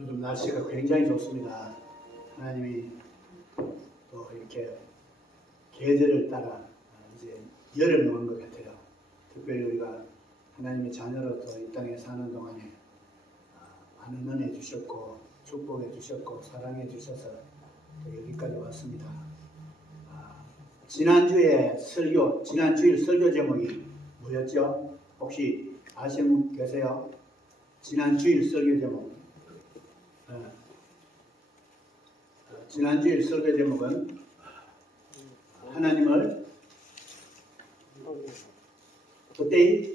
요즘 날씨가 굉장히 좋습니다. 하나님이 또 이렇게 계절을 따라 이제 여름이 온 것 같아요. 특별히 우리가 하나님의 자녀로 또 이 땅에 사는 동안에 많은 은혜 주셨고 축복해 주셨고 사랑해 주셔서 또 여기까지 왔습니다. 지난주일 설교 제목이 뭐였죠? 혹시 아시는 분 계세요? 지난주일 설교 제목. 지난주일 설교 제목은 하나님을 헛되이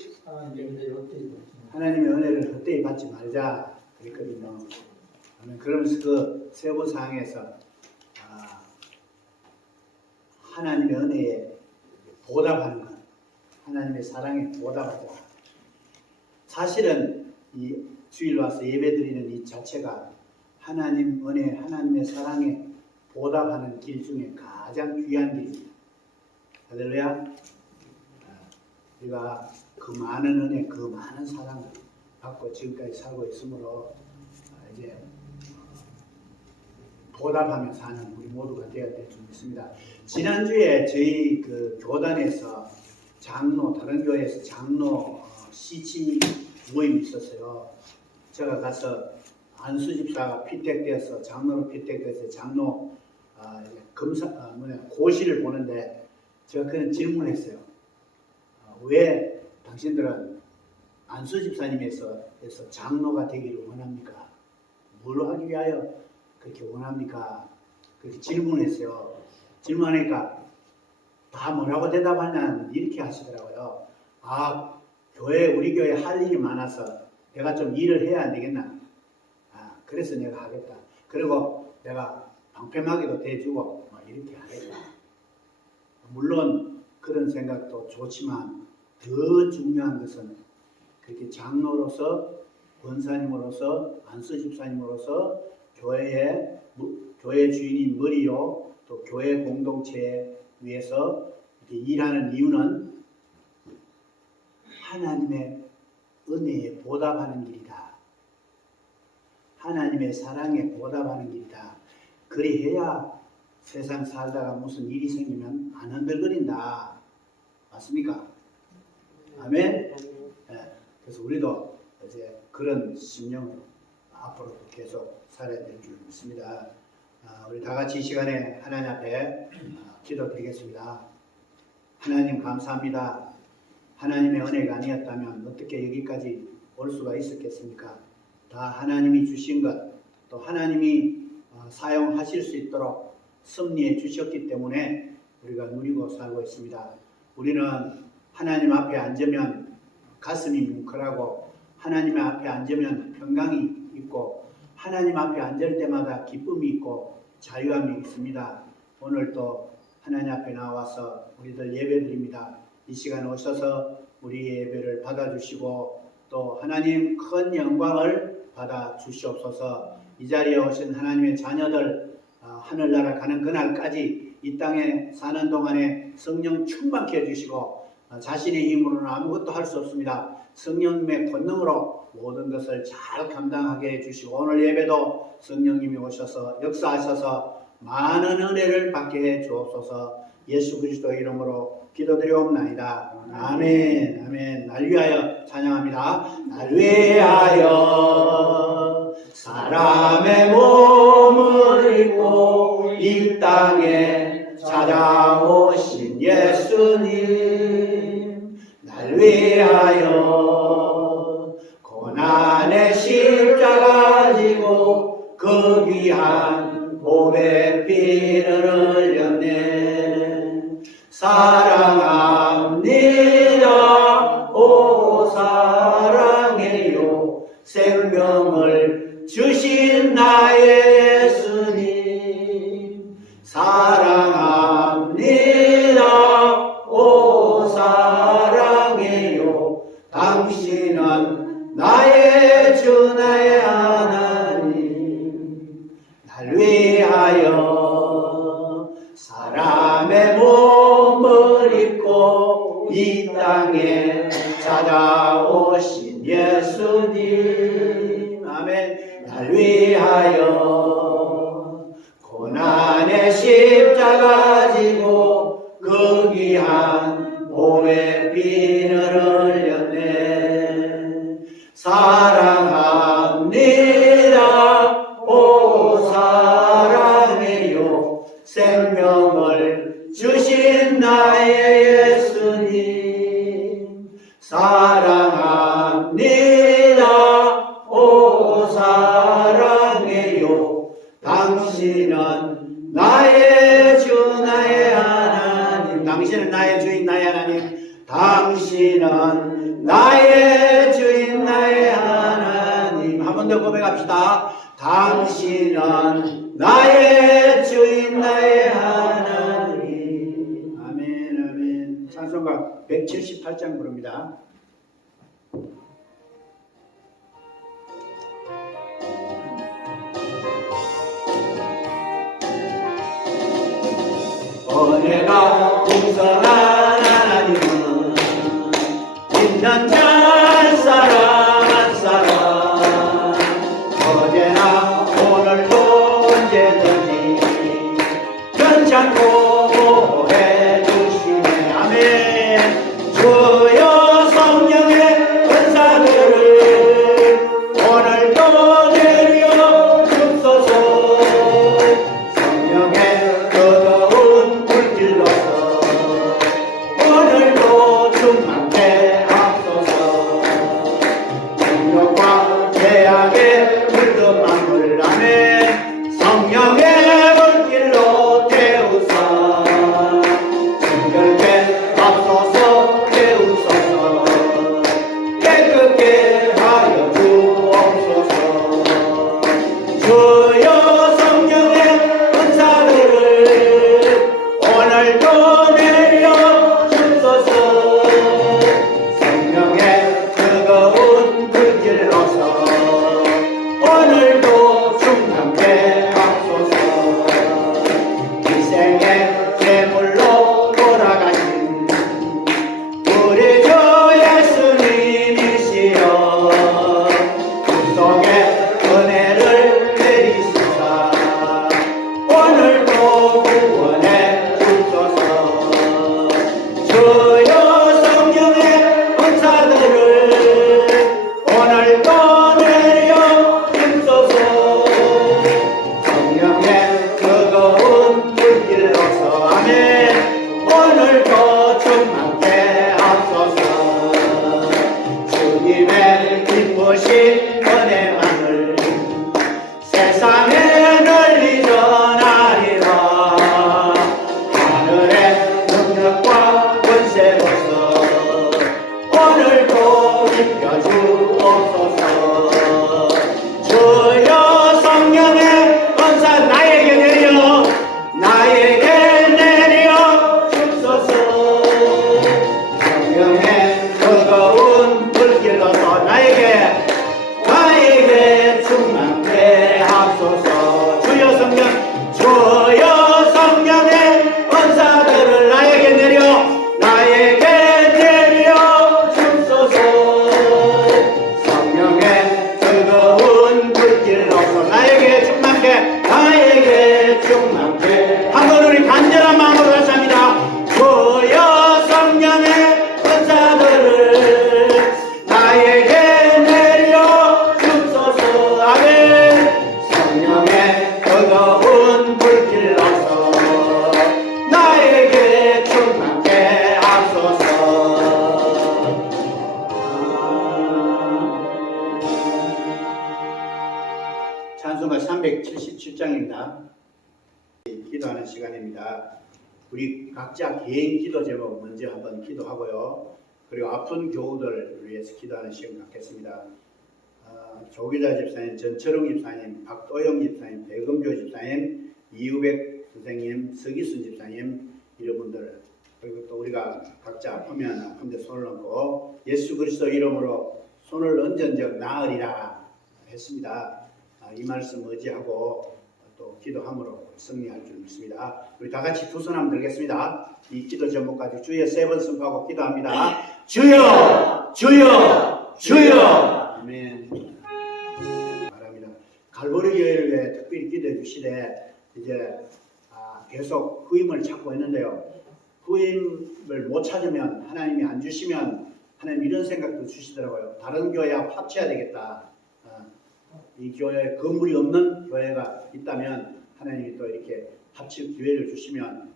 하나님의 은혜를 헛되이 받지 말자 그랬거든요. 그러면서 그 세부 사항에서 하나님의 은혜에 보답하는 것, 하나님의 사랑에 보답하자. 사실은 이 주일 와서 예배드리는 이 자체가 하나님 은혜, 하나님의 사랑에 보답하는 길 중에 가장 귀한 길입니다. 할렐루야. 우리가 그 많은 은혜, 그 많은 사랑을 받고 지금까지 살고 있으므로 이제 보답하며 사는 우리 모두가 되어야 될 줄 믿습니다. 지난주에 저희 그 교단에서 다른 교회에서 장로 시치 모임이 있었어요. 제가 가서 안수 집사가 피택되어서 장로로 피택돼서 장로 고시를 보는데 제가 그런 질문했어요. 왜 당신들은 안수 집사님에서 장로가 되기를 원합니까? 뭘 하기 위하여 그렇게 원합니까? 그렇게 질문했어요. 질문하니까 다 뭐라고 대답하냐면 이렇게 하시더라고요. 우리 교회 할 일이 많아서 내가 좀 일을 해야 안 되겠나? 그래서 내가 하겠다. 그리고 내가 방패막이도 대주고 이렇게 하겠다. 물론 그런 생각도 좋지만 더 중요한 것은 그렇게 장로로서 권사님으로서 안수 집사님으로서 교회 주인인 머리로 또 교회 공동체에 위해서 이렇게 일하는 이유는 하나님의 은혜에 보답하는 길이다. 하나님의 사랑에 보답하는 길이다. 그리해야 세상 살다가 무슨 일이 생기면 안 흔들거린다. 맞습니까? 아멘? 네. 그래서 우리도 이제 그런 심령으로 앞으로도 계속 살아야 될 줄 믿습니다. 우리 다 같이 이 시간에 하나님 앞에 기도드리겠습니다. 하나님 감사합니다. 하나님의 은혜가 아니었다면 어떻게 여기까지 올 수가 있었겠습니까? 다 하나님이 주신 것, 또 하나님이 사용하실 수 있도록 섭리해 주셨기 때문에 우리가 누리고 살고 있습니다. 우리는 하나님 앞에 앉으면 가슴이 뭉클하고 하나님 앞에 앉으면 평강이 있고 하나님 앞에 앉을 때마다 기쁨이 있고 자유함이 있습니다. 오늘 또 하나님 앞에 나와서 우리들 예배드립니다. 이 시간 오셔서 우리의 예배를 받아주시고 또 하나님 큰 영광을 받아 주시옵소서. 이 자리에 오신 하나님의 자녀들 하늘나라 가는 그날까지 이 땅에 사는 동안에 성령 충만케 해주시고 자신의 힘으로는 아무것도 할 수 없습니다. 성령님의 권능으로 모든 것을 잘 감당하게 해주시고 오늘 예배도 성령님이 오셔서 역사하셔서 많은 은혜를 받게 해 주옵소서. 예수 그리스도 이름으로 기도드리옵나이다. 아멘. 아멘. 날 위하여 찬양합니다. 날 위하여 사람의 몸을 입고 이 땅에 찾아오신 예수님, 날 위하여 고난의 십자가 지고 그 귀한 보배 피를 흘렸네. 사랑합니다. 오 사랑해요. 생명을 주신 나의 예수님. 사랑합니다. 오 사랑해요. 당신은 나의 주 나의 하나님. 날 위하여 사람의 몸을 입고 이 땅에 찾아오신 예수님. 아멘. 날 위하여 고난의 십자가 지고 그 귀한 몸에 피를 흘렸네. 사랑합니다. 오 사랑해요. 생명을 주신 나의 예수님. 사랑합니다. 오 사랑해요. 당신은 나의 주 나의 하나님. 당신은 나의 주인 나의 하나님. 당신은 나의 주인 나의 하나님. 한 번 더 고백합시다. 당신은 나의 주인 나의 하나님. 아멘 아멘. 찬송가 178장 부릅니다. 은혜가 풍성한 하나님은 있는 자 사람 한 사람 어제나 오늘도 언제든지 괜찮고 보호해 주시네. 아멘. 주여 성령의 은사들을 오늘도 내려 주소서. 성령의 뜨거운 불길로서 오늘도 충만케 하소서. 정욕과 죄악의 물든 만물. 아멘. 성령의 불길로 태우사 정결케 하소서. 태우소서. 깨끗게 하여 주옵소서. 주여 성령의 은사들을 오늘도 내려 주소서. 성령의 뜨거운 불길로서 오늘도 충만케 하소서. 희생의 제물로 돌아가신 우리 주 예수님이시여 구속의 은혜를 내리시사 오늘도 구원해 주소서. 주여 성령의 은사들을 오늘도 내려 주소서. 성령의 뜨거운 불길로서 아멘. 오늘도 충만케 하소서. 주님의 기쁘신 은혜만을 세상에 널리 전하리라. 하늘의 능력과 권세로서 오늘도 입혀 주옵소서. 주여 성령의 은사 나에게 내려 나에게 내려 주소서. 성령의 뜨거운 불길로서 나에게 충만케 하소서. 주여 성령 주여 성령의 은사들을 나에게 내려 주소서. 성령의 뜨거운 불길로서 나에게 충만케 한번 우리 간절한 마음으로 다시 합니다. 주여 성령의 은사들을 나에게 내려 주소서. 아멘. 성령의 뜨거운 불길로서 나에게 충만케 하소서. 찬송가 377장입니다. 기도하는 시간입니다. 우리 각자 개인 기도 제목 먼저 한번 기도하고요. 그리고 아픈 교우들 위해서 기도하는 시간 갖겠습니다. 조기자 집사님, 전철웅 집사님, 박도영 집사님, 백음조 집사님, 이우백 선생님, 서기순 집사님, 이런 분들, 그리고 또 우리가 각자 아프면 아픈데 손을 얹고 예수 그리스도 이름으로 손을 얹은 적 나으리라 했습니다. 이 말씀 의지하고 또 기도함으로 승리할 줄 믿습니다. 우리 다 같이 두 손 한번 들겠습니다. 이 기도 제목까지 주여 3번 선포하고 기도합니다. 주여, 주여, 주여. 아멘. 바랍니다. 갈보리 교회를 위해 특별히 기도해 주시되 이제 계속 후임을 찾고 있는데요. 후임을 못 찾으면 하나님이 안 주시면 하나님 이런 생각도 주시더라고요. 다른 교회와 합쳐야 되겠다. 이 교회에 건물이 없는 교회가 있다면 하나님이 또 이렇게 합칠 기회를 주시면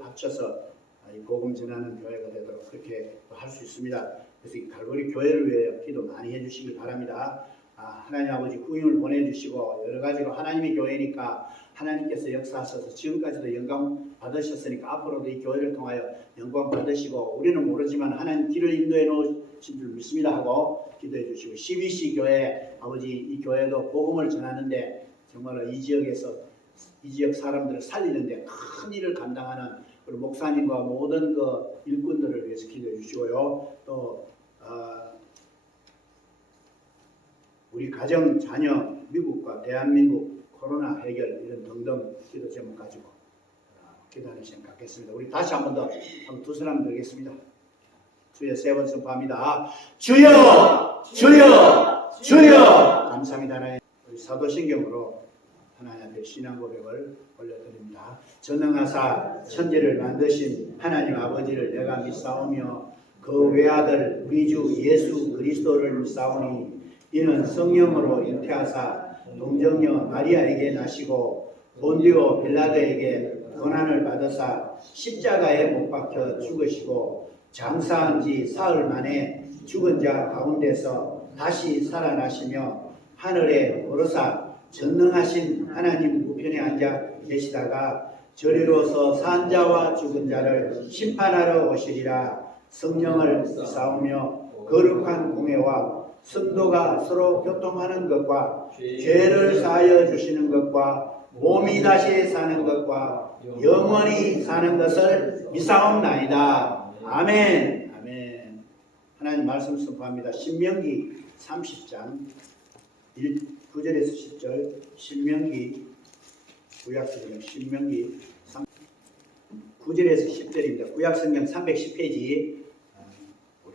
합쳐서 이 복음 전하는 교회가 되도록 그렇게 할 수 있습니다. 그래서 이 갈보리 교회를 위해 기도 많이 해주시기 바랍니다. 하나님 아버지 후임을 보내주시고 여러 가지로 하나님의 교회니까 하나님께서 역사하셔서 지금까지도 영광 받으셨으니까 앞으로도 이 교회를 통하여 영광 받으시고 우리는 모르지만 하나님 길을 인도해 놓으신 줄 믿습니다 하고 기도해 주시고 CBC 교회 아버지 이 교회도 복음을 전하는데 정말로 이 지역 사람들을 살리는데 큰 일을 감당하는 우리 목사님과 모든 그 일꾼들을 위해서 기도해 주시고요. 또 우리 가정, 자녀, 미국과 대한민국 코로나 해결 이런 등등 기도 제목 가지고 기도하는 시간 갖겠습니다. 우리 다시 한 번 더 두 사람 드리겠습니다. 주여 세 번 선포합니다. 주여! 주여! 주여! 감사합니다. 하나님 우리 사도신경으로 하나님 앞에 신앙 고백을 올려드립니다. 전능하사 천지를 만드신 하나님 아버지를 내가 믿사오며 그 외아들 우리 주 예수 그리스도를 믿사오니 이는 성령으로 잉태하사 동정녀 마리아에게 나시고 본디오 빌라도에게 고난을 받으사 십자가에 못 박혀 죽으시고 장사한 지 사흘 만에 죽은 자 가운데서 다시 살아나시며 하늘에 오르사 전능하신 하나님 우편에 앉아 계시다가 저리로서 산 자와 죽은 자를 심판하러 오시리라. 성령을 쌓으며 거룩한 공회와 성도가 서로 교통하는 것과 죄를 사하여 주시는 것과 몸이 다시 사는 것과 영원히 사는 것을 믿사옵나이다. 아멘. 아멘. 하나님 말씀 선포합니다. 신명기 30장 9절에서 10절 신명기 구약성경 신명기 9절에서 10절입니다. 구약성경 310페이지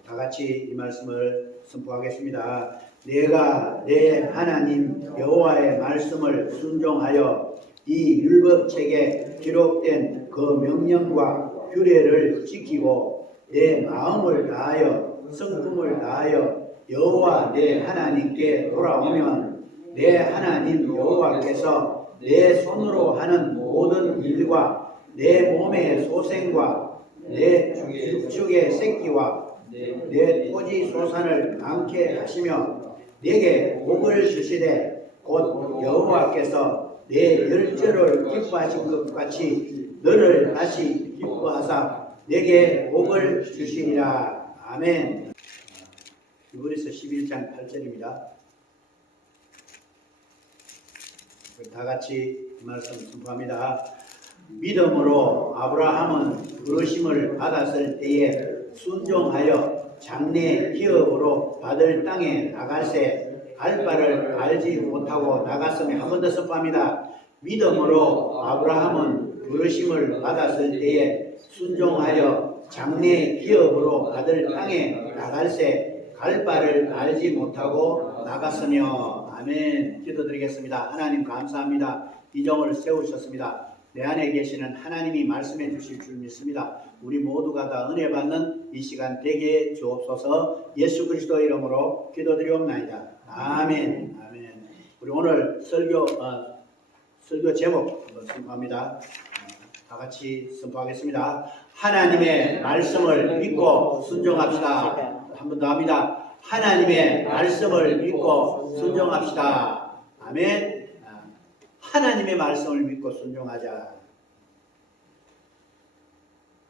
다 같이 이 말씀을 선포하겠습니다. 내가 내 하나님 여호와의 말씀을 순종하여 이 율법책에 기록된 그 명령과 규례를 지키고 내 마음을 다하여 성품을 다하여 여호와 내 하나님께 돌아오면 내 하나님 여호와께서 내 손으로 하는 모든 일과 내 몸의 소생과 내 육축의 새끼와 내 토지 소산을 많게 하시며 내게 복을 주시되 곧 여호와께서 내 열조를 기뻐하신 것 같이 너를 다시 기뻐하사 내게 복을 주시리라. 아멘. 히브리서 11장 8절입니다. 다 같이 말씀 선포합니다. 믿음으로 아브라함은 부르심을 받았을 때에 순종하여 장래 기업으로 받을 땅에 나갈새 갈 바를 알지 못하고 나갔으며 한 번 더 선포합니다. 믿음으로 아브라함은 부르심을 받았을 때에 순종하여 장래 기업으로 받을 땅에 나갈새 갈 바를 알지 못하고 나갔으며. 아멘. 기도드리겠습니다. 하나님 감사합니다. 이 정을 세우셨습니다. 내 안에 계시는 하나님이 말씀해 주실 줄 믿습니다. 우리 모두가 다 은혜 받는 이 시간 되게 주옵소서. 예수 그리스도 이름으로 기도드리옵나이다. 아멘. 아멘. 우리 오늘 설교 제목 한번 선포합니다. 다 같이 선포하겠습니다. 하나님의 말씀을 믿고 순종합시다. 한 번 더 합니다. 하나님의 말씀을 믿고 순종합시다. 아멘. 하나님의 말씀을 믿고 순종하자.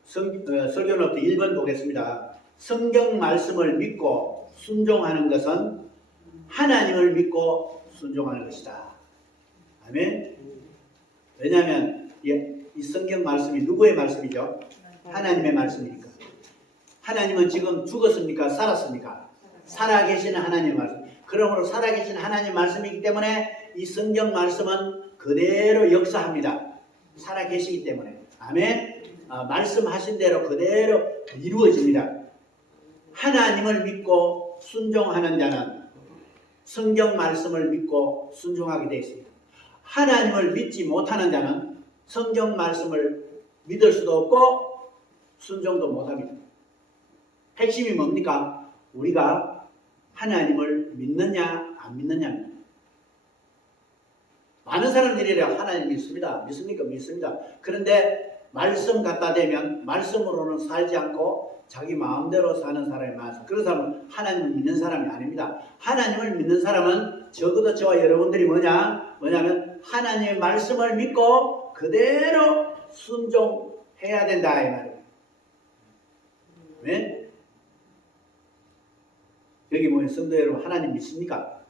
설교노트 1번 보겠습니다. 성경 말씀을 믿고 순종하는 것은 하나님을 믿고 순종하는 것이다. 아멘. 왜냐하면 이 성경 말씀이 누구의 말씀이죠? 하나님의 말씀이니까. 하나님은 지금 죽었습니까? 살았습니까? 살아계시는 하나님의 말씀. 그러므로 살아계신 하나님의 말씀이기 때문에 이 성경 말씀은 그대로 역사합니다. 살아계시기 때문에. 아멘. 말씀하신 대로 그대로 이루어집니다. 하나님을 믿고 순종하는 자는 성경 말씀을 믿고 순종하게 되어 있습니다. 하나님을 믿지 못하는 자는 성경 말씀을 믿을 수도 없고 순종도 못합니다. 핵심이 뭡니까? 우리가 하나님을 믿느냐 안 믿느냐입니다. 많은 사람들이 하나님 믿습니다. 믿습니까? 믿습니다. 그런데 말씀 갖다 대면 말씀으로는 살지 않고 자기 마음대로 사는 사람이 많아서 그런 사람은 하나님을 믿는 사람이 아닙니다. 하나님을 믿는 사람은 적어도 저와 여러분들이 뭐냐면 하나님의 말씀을 믿고 그대로 순종해야 된다 이 말이에요. 왜? 여기 보면 성도 여러분 하나님 믿습니까?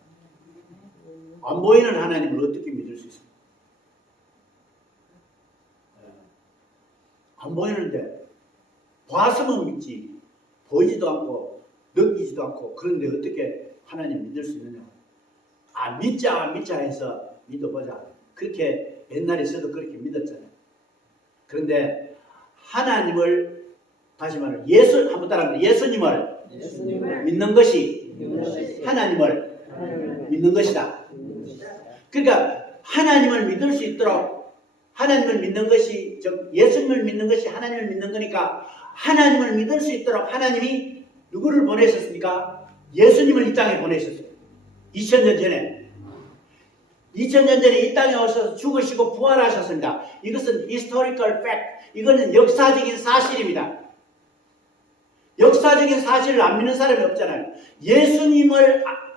안 보이는 하나님을 어떻게 믿을 수 있습니까? 안 보이는데 봐서만 믿지 보이지도 않고 느끼지도 않고 그런데 어떻게 하나님 믿을 수 있느냐. 믿자 해서 믿어보자. 그렇게 옛날에 저도 그렇게 믿었잖아요. 그런데 하나님을 다시 말해 한번 따라합니다. 예수님을 믿는 것이 하나님을 믿는 것이다. 그러니까 하나님을 믿을 수 있도록 하나님을 믿는 것이 즉 예수님을 믿는 것이 하나님을 믿는 거니까 하나님을 믿을 수 있도록 하나님이 누구를 보내셨습니까? 예수님을 이 땅에 보내셨어요. 2000년 전에. 2000년 전에 이 땅에 오셔서 죽으시고 부활하셨습니다. 이것은 historical fact. 이거는 역사적인 사실입니다. 역사적인 사실을 안 믿는 사람이 없잖아요. 예수님이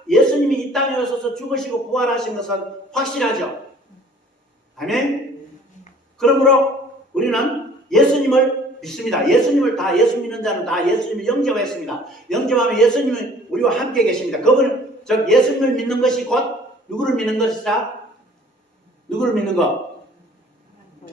이 땅에 오셔서 죽으시고 부활하신 것은 확실하죠. 아멘? 그러므로 우리는 예수님을 믿습니다. 예수 믿는 자는 다 예수님을 영접했습니다. 영접하면 예수님은 우리와 함께 계십니다. 그분은 즉 예수님을 믿는 것이 곧 누구를 믿는 것이다? 누구를 믿는 것?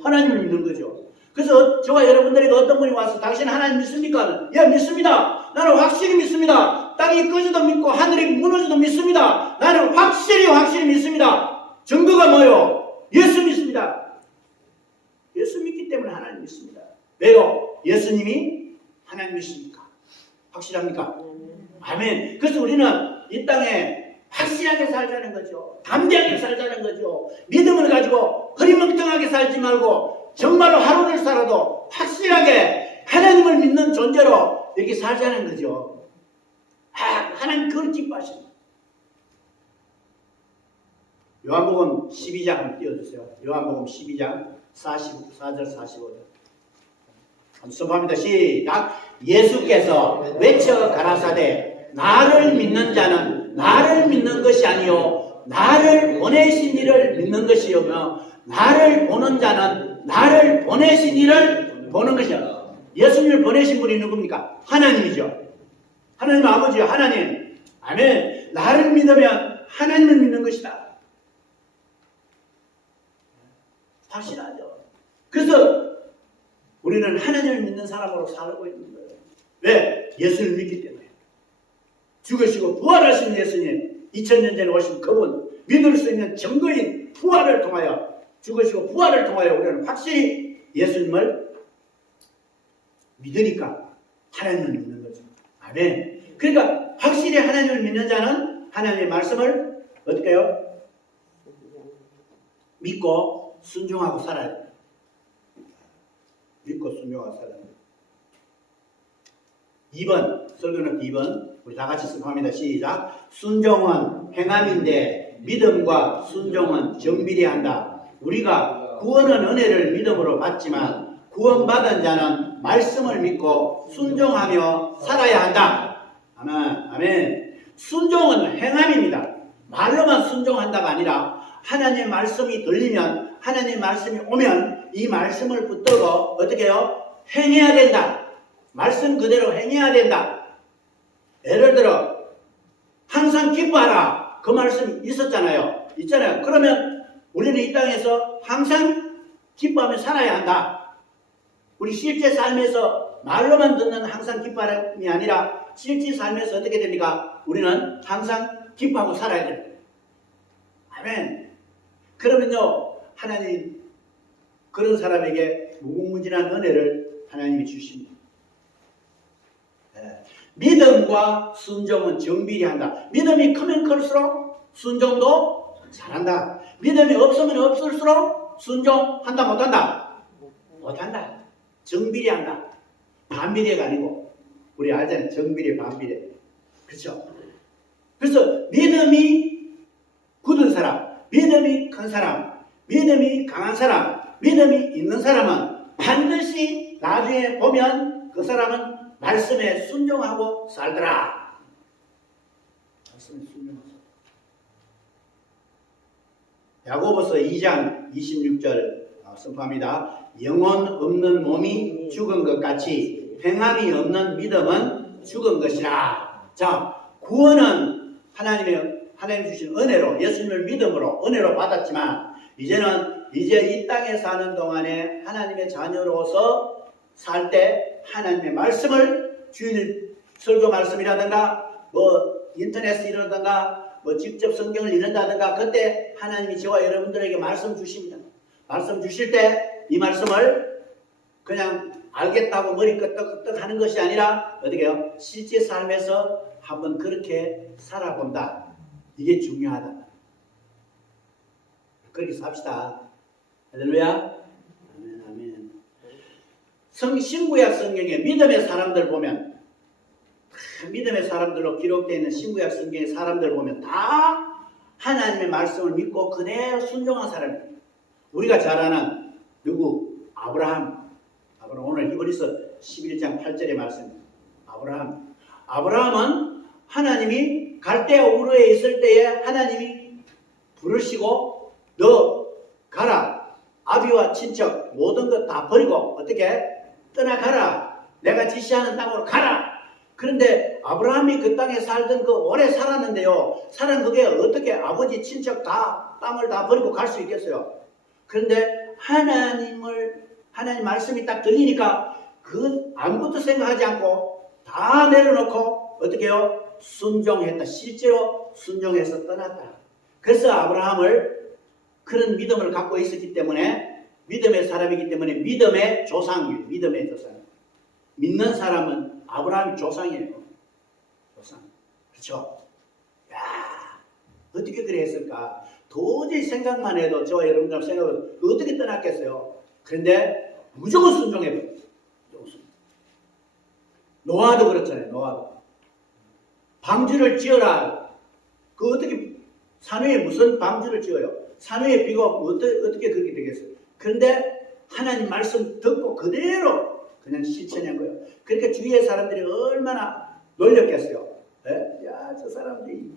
하나님을 믿는 거죠. 그래서 저와 여러분들에게 어떤 분이 와서 당신 하나님 믿습니까? 예, 믿습니다. 나는 확실히 믿습니다. 땅이 꺼져도 믿고 하늘이 무너져도 믿습니다. 나는 확실히 믿습니다. 증거가 뭐요? 예수 믿습니다. 예수 믿기 때문에 하나님 믿습니다. 왜요? 예수님이 하나님이십니까? 확실합니까? 아멘. 그래서 우리는 이 땅에 확실하게 살자는 거죠. 담대하게 살자는 거죠. 믿음을 가지고 흐리멍텅하게 살지 말고 정말로 하루를 살아도 확실하게 하나님을 믿는 존재로 이렇게 살자는 거죠. 하나님 그걸 기뻐하십니다. 요한복음 12장 한번 띄워주세요. 요한복음 12장 44절 45절 선포합니다. 시작. 예수께서 외쳐 가라사대 나를 믿는 자는 나를 믿는 것이 아니요 나를 보내신 이를 믿는 것이오며 나를 보는 자는 나를 보내신 이를 보는 것이야. 예수님을 보내신 분이 누굽니까? 하나님이죠. 하나님 아버지요. 하나님. 아멘. 나를 믿으면 하나님을 믿는 것이다. 확실하죠. 그래서 우리는 하나님을 믿는 사람으로 살고 있는 거예요. 왜? 예수를 믿기 때문에. 죽으시고 부활하신 예수님, 2000년 전에 오신 그분, 믿을 수 있는 증거인 부활을 통하여, 죽으시고 부활을 통하여 우리는 확실히 예수님을 믿으니까 하나님을 믿는 거죠. 아멘. 그러니까 확실히 하나님을 믿는 자는 하나님의 말씀을 어떻게 해요? 믿고 순종하고 살아야 돼요. 믿고 순종하고 살아야 돼요. 2번, 설교는 2번. 우리 다 같이 선포합니다. 시작. 순종은 행함인데 믿음과 순종은 정비례 한다. 우리가 구원은 은혜를 믿음으로 받지만 구원받은 자는 말씀을 믿고 순종하며 살아야 한다. 아멘. 아멘. 순종은 행함입니다. 말로만 순종한다가 아니라 하나님의 말씀이 들리면 하나님의 말씀이 오면 이 말씀을 붙들고 어떻게 해요? 행해야 된다. 말씀 그대로 행해야 된다. 예를 들어 항상 기뻐하라. 그 말씀이 있었잖아요. 있잖아요. 그러면 우리는 이 땅에서 항상 기뻐하며 살아야 한다. 우리 실제 삶에서 말로만 듣는 항상 기뻐함이 아니라 실제 삶에서 어떻게 됩니까? 우리는 항상 기뻐하고 살아야 됩니다. 아멘. 그러면요 하나님 그런 사람에게 무궁무진한 은혜를 하나님이 주십니다. 믿음과 순종은 정비례 한다. 믿음이 크면 클수록 순종도 잘한다. 믿음이 없으면 없을수록 순종한다 못한다? 못한다. 정비례한다. 반비례가 아니고 우리 알잖아요. 정비례 반비례. 그렇죠? 그래서 믿음이 굳은 사람, 믿음이 큰 사람, 믿음이 강한 사람, 믿음이 있는 사람은 반드시 나중에 보면 그 사람은 말씀에 순종하고 살더라. 말씀에 순종하고. 야고보서 2장 26절 선포합니다. 영혼 없는 몸이 죽은 것 같이 평안이 없는 믿음은 죽은 것이라. 자, 구원은 하나님 주신 은혜로, 예수님을 믿음으로 은혜로 받았지만 이제 이 땅에 사는 동안에 하나님의 자녀로서 살 때 하나님의 말씀을 주일 설교 말씀이라든가 뭐 인터넷이라든가 뭐 직접 성경을 읽는다든가 그때 하나님이 저와 여러분들에게 말씀 주십니다. 말씀 주실 때 이 말씀을 그냥 알겠다고 머리 끄떡끄떡 하는 것이 아니라 어떻게 해요? 실제 삶에서 한번 그렇게 살아본다. 이게 중요하다. 그렇게 삽시다. 할렐루야. 아멘, 아멘. 신구약 성경에 믿음의 사람들 보면 믿음의 사람들로 기록되어 있는 신구약 성경의 사람들 보면 다 하나님의 말씀을 믿고 그대로 순종한 사람이에요. 우리가 잘 아는 누구? 아브라함 오늘 히브리서 11장 8절의 말씀. 아브라함은 하나님이 갈대아 우르에 있을 때에 하나님이 부르시고 너 가라. 아비와 친척 모든 것 다 버리고 어떻게 떠나가라. 내가 지시하는 땅으로 가라. 그런데 아브라함이 그 땅에 살던 그 오래 살았는데요. 사람 그게 어떻게 아버지 친척 다 땅을 다 버리고 갈 수 있겠어요? 그런데 하나님 말씀이 딱 들리니까 그 아무것도 생각하지 않고 다 내려놓고 어떻게 해요? 순종했다. 실제로 순종해서 떠났다. 그래서 아브라함을 그런 믿음을 갖고 있었기 때문에 믿음의 사람이기 때문에 믿음의 조상이에요. 믿음의 조상. 믿는 사람은 아브라함이 조상이에요. 조상. 그렇죠? 야, 어떻게 그래 했을까? 도저히 생각만 해도 저와 여러분들 생각을 어떻게 떠났겠어요? 그런데 무조건 순종해버렸어요. 노아도 그렇잖아요. 노아도. 방주를 지어라. 그 어떻게 산 위에 무슨 방주를 지어요? 산 위에 비가 어떻게 그렇게 되겠어요? 그런데 하나님 말씀 듣고 그대로 그냥 실천한 거예요. 그러니까 주위의 사람들이 얼마나 놀렸겠어요. 에? 야, 저 사람들이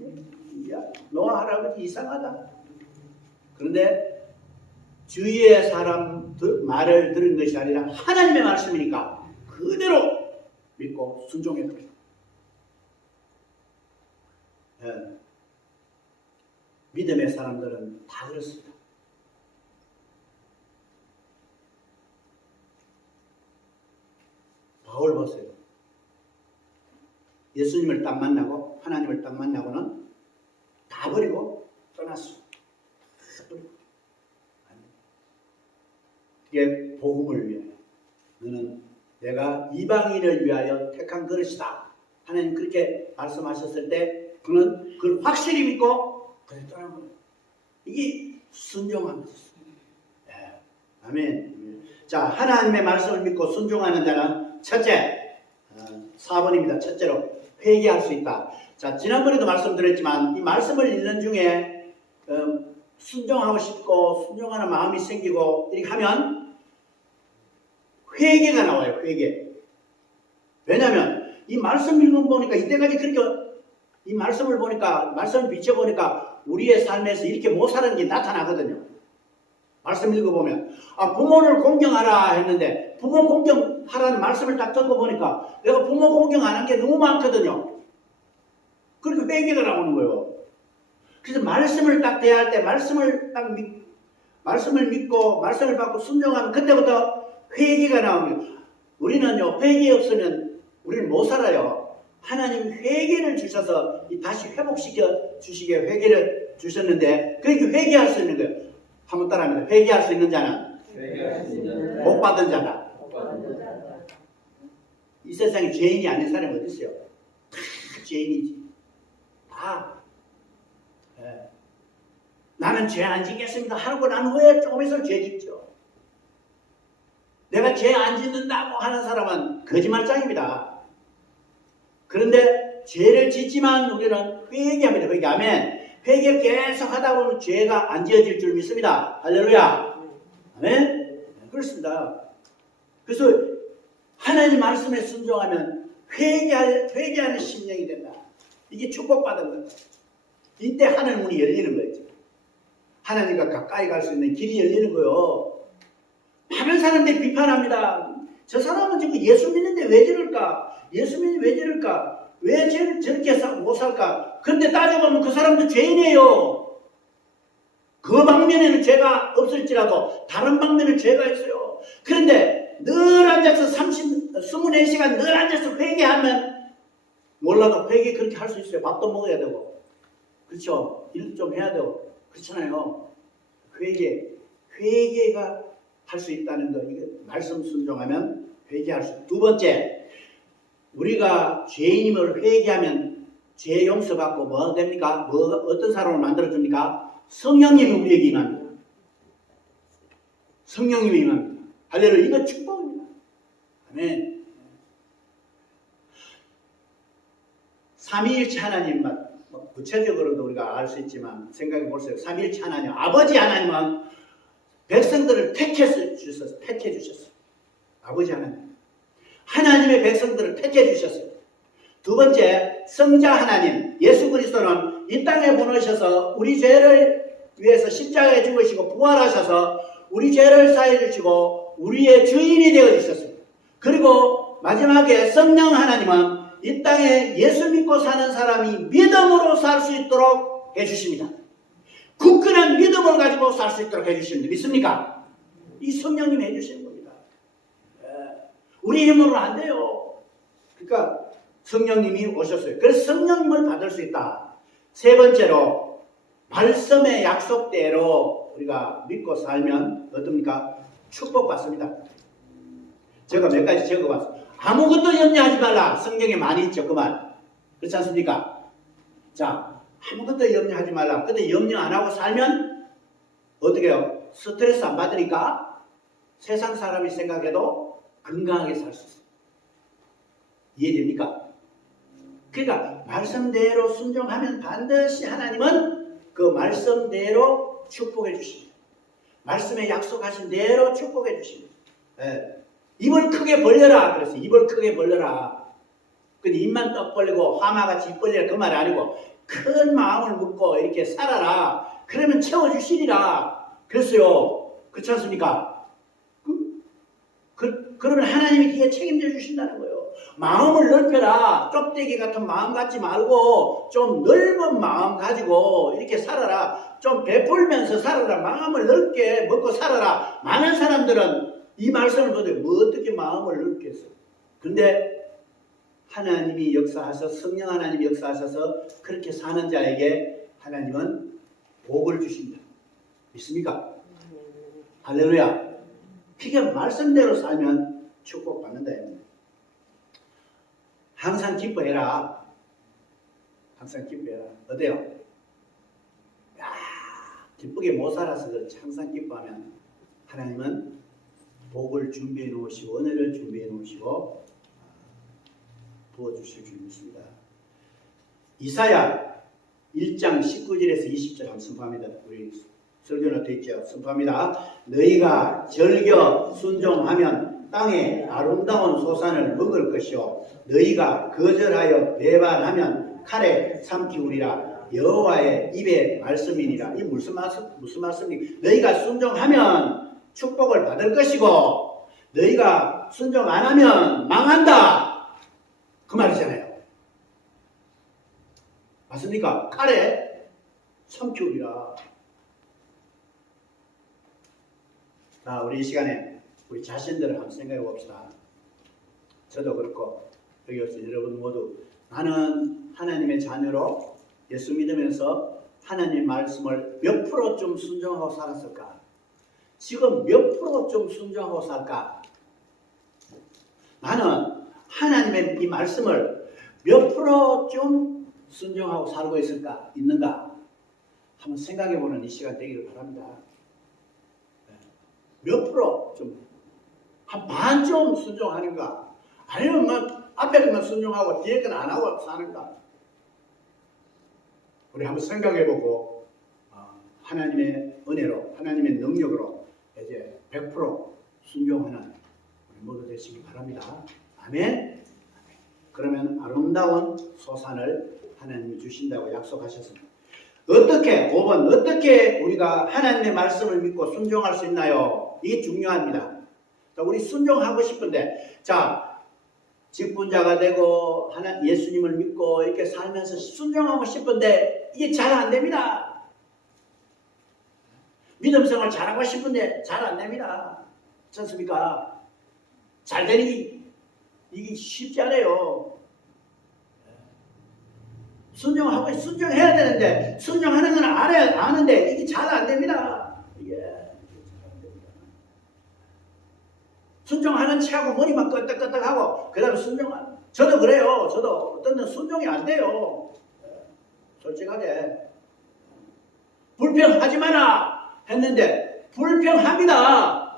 야, 노아 할아버지 이상하다. 그런데 주위의 사람 말을 들은 것이 아니라 하나님의 말씀이니까 그대로 믿고 순종했거든요. 예. 믿음의 사람들은 다 그렇습니다. 바울 보세요. 예수님을 딱 만나고 하나님을 딱 만나고는 다 버리고 떠났어. 이게 복음을 위하여. 너는 내가 이방인을 위하여 택한 그릇이다. 하나님 그렇게 말씀하셨을 때 그는 그걸 확실히 믿고 그래 떠난 거예요. 이게 순종하는 거죠. 네. 아멘. 자, 하나님의 말씀을 믿고 순종하는 자는 첫째, 4번입니다. 첫째로 회개할 수 있다. 자, 지난번에도 말씀드렸지만 이 말씀을 읽는 중에 순종하고 싶고 순종하는 마음이 생기고 이렇게 하면 회개가 나와요. 회개. 왜냐하면 이 말씀 읽어 보니까 이때까지 그렇게 이 말씀을 보니까 말씀을 비춰보니까 우리의 삶에서 이렇게 못 사는 게 나타나거든요. 말씀 읽어보면 부모를 공경하라 했는데 부모 공경하라는 말씀을 딱 듣고 보니까 내가 부모 공경 안 한 게 너무 많거든요. 그렇게 회개가 나오는 거예요. 그래서 말씀을 딱 대할 때 말씀을 믿고 말씀을 받고 순종하면 그때부터 회개가 나옵니다. 우리는요 회개 없으면 우리는 못 살아요. 하나님 회개를 주셔서 다시 회복시켜 주시게 회개를 주셨는데 그렇게 회개할 수 있는 거예요. 한번 따라합니다. 회개할 수 있는 자는 복 받은 자다. 이 세상에 죄인이 아닌 사람이 어디 있어요? 다 죄인이지. 다. 예. 나는 죄 안 짓겠습니다 하고 난 후에 조금 있으면 죄 짓죠. 내가 죄 안 짓는다고 하는 사람은 거짓말장입니다. 그런데 죄를 짓지만 우리는 회개합니다. 회개하면 회개를 계속 하다 보면 죄가 안 지어질 줄 믿습니다. 할렐루야. 아멘. 그렇습니다. 그래서 하나님 말씀에 순종하면 회개하는 심령이 된다. 이게 축복받은 거예요. 이때 하늘 문이 열리는 거예요. 하나님과 가까이 갈 수 있는 길이 열리는 거예요. 많은 사람들이 비판합니다. 저 사람은 지금 예수 믿는데 왜 저럴까? 예수 믿는데 왜 저럴까? 왜 저렇게 못 살까? 그런데 따져보면 그 사람도 죄인이에요. 그 방면에는 죄가 없을지라도 다른 방면에는 죄가 있어요. 그런데 늘 앉아서 24시간 늘 앉아서 회개하면 몰라도 회개 그렇게 할 수 있어요. 밥도 먹어야 되고. 그렇죠? 일도 좀 해야 되고. 그렇잖아요. 회개가 할 수 있다는 거. 이거 말씀 순종하면 회개할 수 있어요. 두 번째, 우리가 죄인임을 회개하면 죄 용서받고 뭐가 됩니까? 어떤 사람을 만들어줍니까? 성령님이 우리에게 임합니다. 성령님이 임합니다. 할렐루야. 이거 축복입니다. 아멘. 삼위일체 하나님만 구체적으로도 우리가 알 수 있지만 생각해 보세요. 삼위일체 하나님, 아버지 하나님은 백성들을 택해 주셨어요. 아버지 하나님. 하나님의 백성들을 택해 주셨어요. 두 번째, 성자 하나님, 예수 그리스도는 이 땅에 보내셔서 우리 죄를 위해서 십자가에 죽으시고 부활하셔서 우리 죄를 사해 주시고 우리의 주인이 되어 주셨어요. 그리고 마지막에 성령 하나님은 이 땅에 예수 믿고 사는 사람이 믿음으로 살 수 있도록 해주십니다. 굳건한 믿음을 가지고 살 수 있도록 해주십니다. 믿습니까? 이 성령님이 해주시는 겁니다. 우리 힘으로는 안 돼요. 그러니까 성령님이 오셨어요. 그래서 성령님을 받을 수 있다. 세 번째로 말씀의 약속대로 우리가 믿고 살면 어떻습니까? 축복받습니다. 제가 몇 가지 적어봤어요. 아무것도 염려하지 말라. 성경에 많이 있죠. 그 말. 그렇지 않습니까? 자, 아무것도 염려하지 말라. 근데 염려 안 하고 살면 어떻게 해요? 스트레스 안 받으니까 세상 사람이 생각해도 건강하게 살 수 있어요. 이해됩니까? 그러니까 말씀대로 순종하면 반드시 하나님은 그 말씀대로 축복해 주십니다. 말씀에 약속하신 대로 축복해 주십니다. 네. 입을 크게 벌려라. 그래서 입을 크게 벌려라. 근데 입만 떡 벌리고 하마같이 입 벌리라 그 말이 아니고 큰 마음을 먹고 이렇게 살아라. 그러면 채워주시리라. 그랬어요. 그렇지 않습니까? 그러면 하나님이 뒤에 책임져 주신다는 거예요. 마음을 넓혀라. 좁대기 같은 마음 갖지 말고 좀 넓은 마음 가지고 이렇게 살아라. 좀 베풀면서 살아라. 마음을 넓게 먹고 살아라. 많은 사람들은 이 말씀을 보되 뭐 어떻게 마음을 넓게 했어? 근데 하나님이 역사하셔서 성령 하나님이 역사하셔서 그렇게 사는 자에게 하나님은 복을 주십니다. 믿습니까? 할렐루야. 그게 말씀대로 살면 축복받는다. 항상 기뻐해라. 항상 기뻐해라. 어때요? 야, 기쁘게 못 살아서 그렇지. 항상 기뻐하면 하나님은 복을 준비해 놓으시고 은혜를 준비해 놓으시고 부어주실 줄 믿습니다. 이사야 1장 19절에서 20절 한번 선포합니다. 우리 설교는 되어 있죠. 선포합니다. 너희가 절겨 순종하면 땅에 아름다운 소산을 먹을 것이요 너희가 거절하여 배반하면 칼에 삼키우리라. 여호와의 입의 말씀이니라. 이 무슨 말씀입니까? 너희가 순종하면 축복을 받을 것이고 너희가 순종 안 하면 망한다. 그 말이잖아요. 맞습니까? 칼에 삼키우리라. 자, 우리 이 시간에 우리 자신들을 한번 생각해 봅시다. 저도 그렇고 여기 오신 여러분 모두 나는 하나님의 자녀로 예수 믿으면서 하나님 말씀을 몇 프로 좀 순종하고 살았을까? 지금 몇 프로 좀 순종하고 살까? 나는 하나님의 이 말씀을 몇 프로 좀 순종하고 살고 있는가? 한번 생각해보는 이 시간 되기를 바랍니다. 몇 프로 좀 한 반 좀 순종하는가? 아니면 뭐 앞에 것만 순종하고 뒤에 건 안 하고 사는가? 우리 한번 생각해보고 하나님의 은혜로 하나님의 능력으로 이제 100% 순종하는 우리 모두 되시기 바랍니다. 아멘. 그러면 아름다운 소산을 하나님이 주신다고 약속하셨습니다. 어떻게 5번 어떻게 우리가 하나님의 말씀을 믿고 순종할 수 있나요? 이게 중요합니다. 우리 순종하고 싶은데 자 직분자가 되고 예수님을 믿고 이렇게 살면서 순종하고 싶은데 이게 잘 안 됩니다. 믿음 생활 잘하고 싶은데 잘 안 됩니다. 그렇습니까? 잘 되니 이게 쉽지 않아요. 순종해야 되는데 순종하는 건 아는데 이게 잘 안 됩니다. 이게 잘 안 됩니다. 순종하는 체하고 머리만 끄덕끄덕하고 그 다음에 저도 그래요. 저도 어떤 데는 순종이 안 돼요. 솔직하게 불평하지 마라 했는데 불평합니다.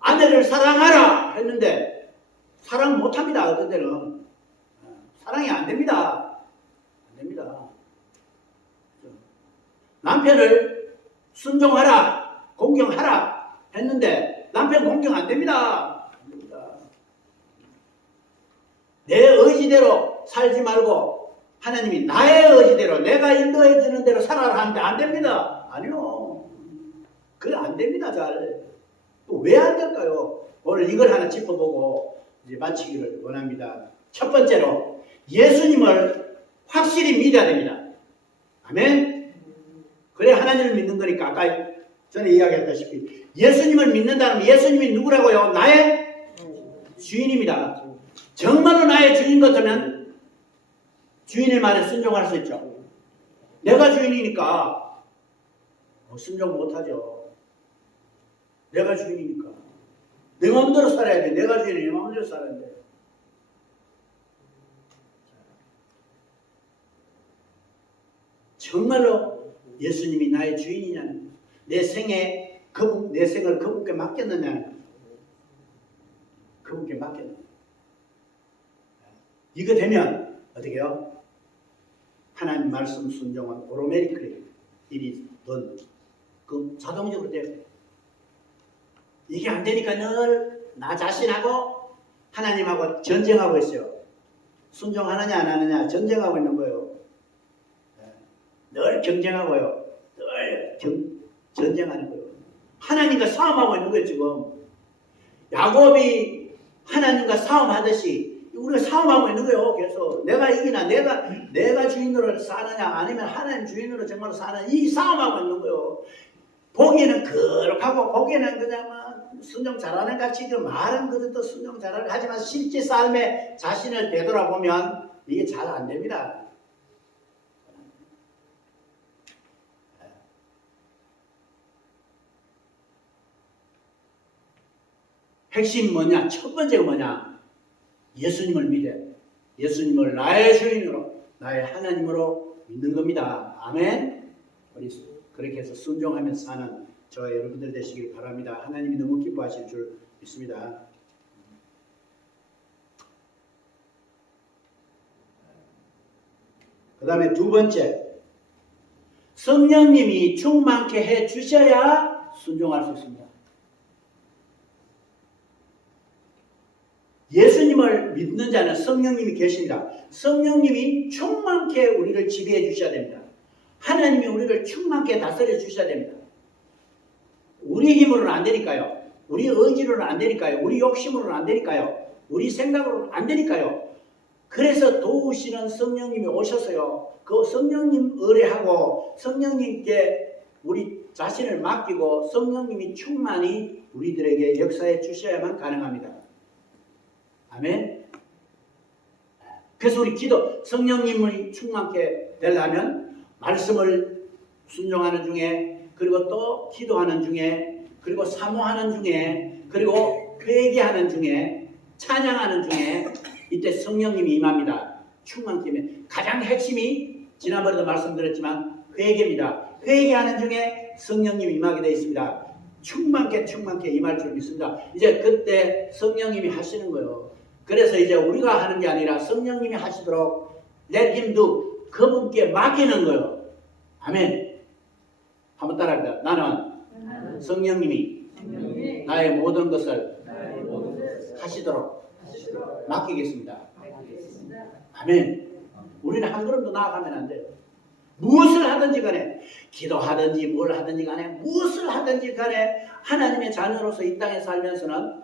아내를 사랑하라 했는데 사랑 못합니다. 어떤 데는 사랑이 안 됩니다. 남편을 순종하라 공경하라 했는데 남편 공경 안 됩니다. 내 의지대로 살지 말고 하나님이 나의 의지대로 내가 인도해 주는 대로 살아라 하는데 안 됩니다. 아니요. 그래 안 됩니다. 잘. 왜 안 될까요? 오늘 이걸 하나 짚어보고 이제 마치기를 원합니다. 첫 번째로 예수님을 확실히 믿어야 됩니다. 아멘. 그래 하나님을 믿는 거니까 아까 전에 이야기했다시피 예수님을 믿는다면 예수님이 누구라고요? 나의 주인입니다. 정말로 나의 주인 같으면 주인의 말에 순종할 수 있죠. 내가 주인이니까 순종 못하죠. 내가 주인이니까 내 마음대로 살아야 돼. 내가 주인이 내 마음대로 살아야 돼. 정말로 예수님이 나의 주인이냐는 내 생을 그분께 맡겼느냐는 그분께 맡겼느냐. 이거 되면 어떻게 해요? 하나님 말씀 순종은 오토매틱리 일이 그 자동적으로 돼요. 이게 안 되니까 늘 나 자신하고 하나님하고 전쟁하고 있어요. 순종하느냐 안 하느냐 전쟁하고 있는 거예요. 늘 경쟁하고요. 늘 전쟁하는 거예요. 하나님과 싸움하고 있는 거예요 지금. 야곱이 하나님과 싸움하듯이 우리가 싸움하고 있는 거예요. 그래서 내가 이기나 내가 주인으로 사느냐 아니면 하나님 주인으로 정말로 사느냐 이 싸움하고 있는 거예요. 보기에는 거룩하고 보기에는 그냥 순종 잘하는 같이 말은 그것도 순종 잘하는 하지만 실제 삶에 자신을 되돌아보면 이게 잘 안 됩니다. 핵심 뭐냐? 첫 번째가 뭐냐? 예수님을 믿어. 예수님을 나의 주인으로, 나의 하나님으로 믿는 겁니다. 아멘. 우리 그렇게 해서 순종하면서 사는 저와 여러분들 되시길 바랍니다. 하나님이 너무 기뻐하실 줄 믿습니다. 그 다음에 두 번째, 성령님이 충만케 해 주셔야 순종할 수 있습니다. 예수님을 믿는 자는 성령님이 계십니다. 성령님이 충만케 우리를 지배해 주셔야 됩니다. 하나님이 우리를 충만케 다스려 주셔야 됩니다. 우리 힘으로는 안 되니까요. 우리 의지로는 안 되니까요. 우리 욕심으로는 안 되니까요. 우리 생각으로는 안 되니까요. 그래서 도우시는 성령님이 오셔서요. 그 성령님 의뢰하고 성령님께 우리 자신을 맡기고 성령님이 충만히 우리들에게 역사해 주셔야만 가능합니다. 아멘. 그래서 우리 기도 성령님을 충만케 되려면 말씀을 순종하는 중에 그리고 또 기도하는 중에 그리고 사모하는 중에 그리고 회개하는 중에 찬양하는 중에 이때 성령님이 임합니다. 충만케 가장 핵심이 지난번에도 말씀드렸지만 회개입니다. 회개하는 중에 성령님이 임하게 되어 있습니다. 충만케 임할 줄 믿습니다. 이제 그때 성령님이 하시는 거예요. 그래서 이제 우리가 하는 게 아니라 성령님이 하시도록 let him do, 그분께 맡기는 거예요. 아멘. 한번 따라합니다. 나는 성령님이 나의 모든 것을 하시도록 맡기겠습니다. 아멘. 우리는 한 걸음도 나아가면 안 돼요. 무엇을 하든지 간에, 기도하든지 뭘 하든지 간에, 무엇을 하든지 간에 하나님의 자녀로서 이 땅에 살면서는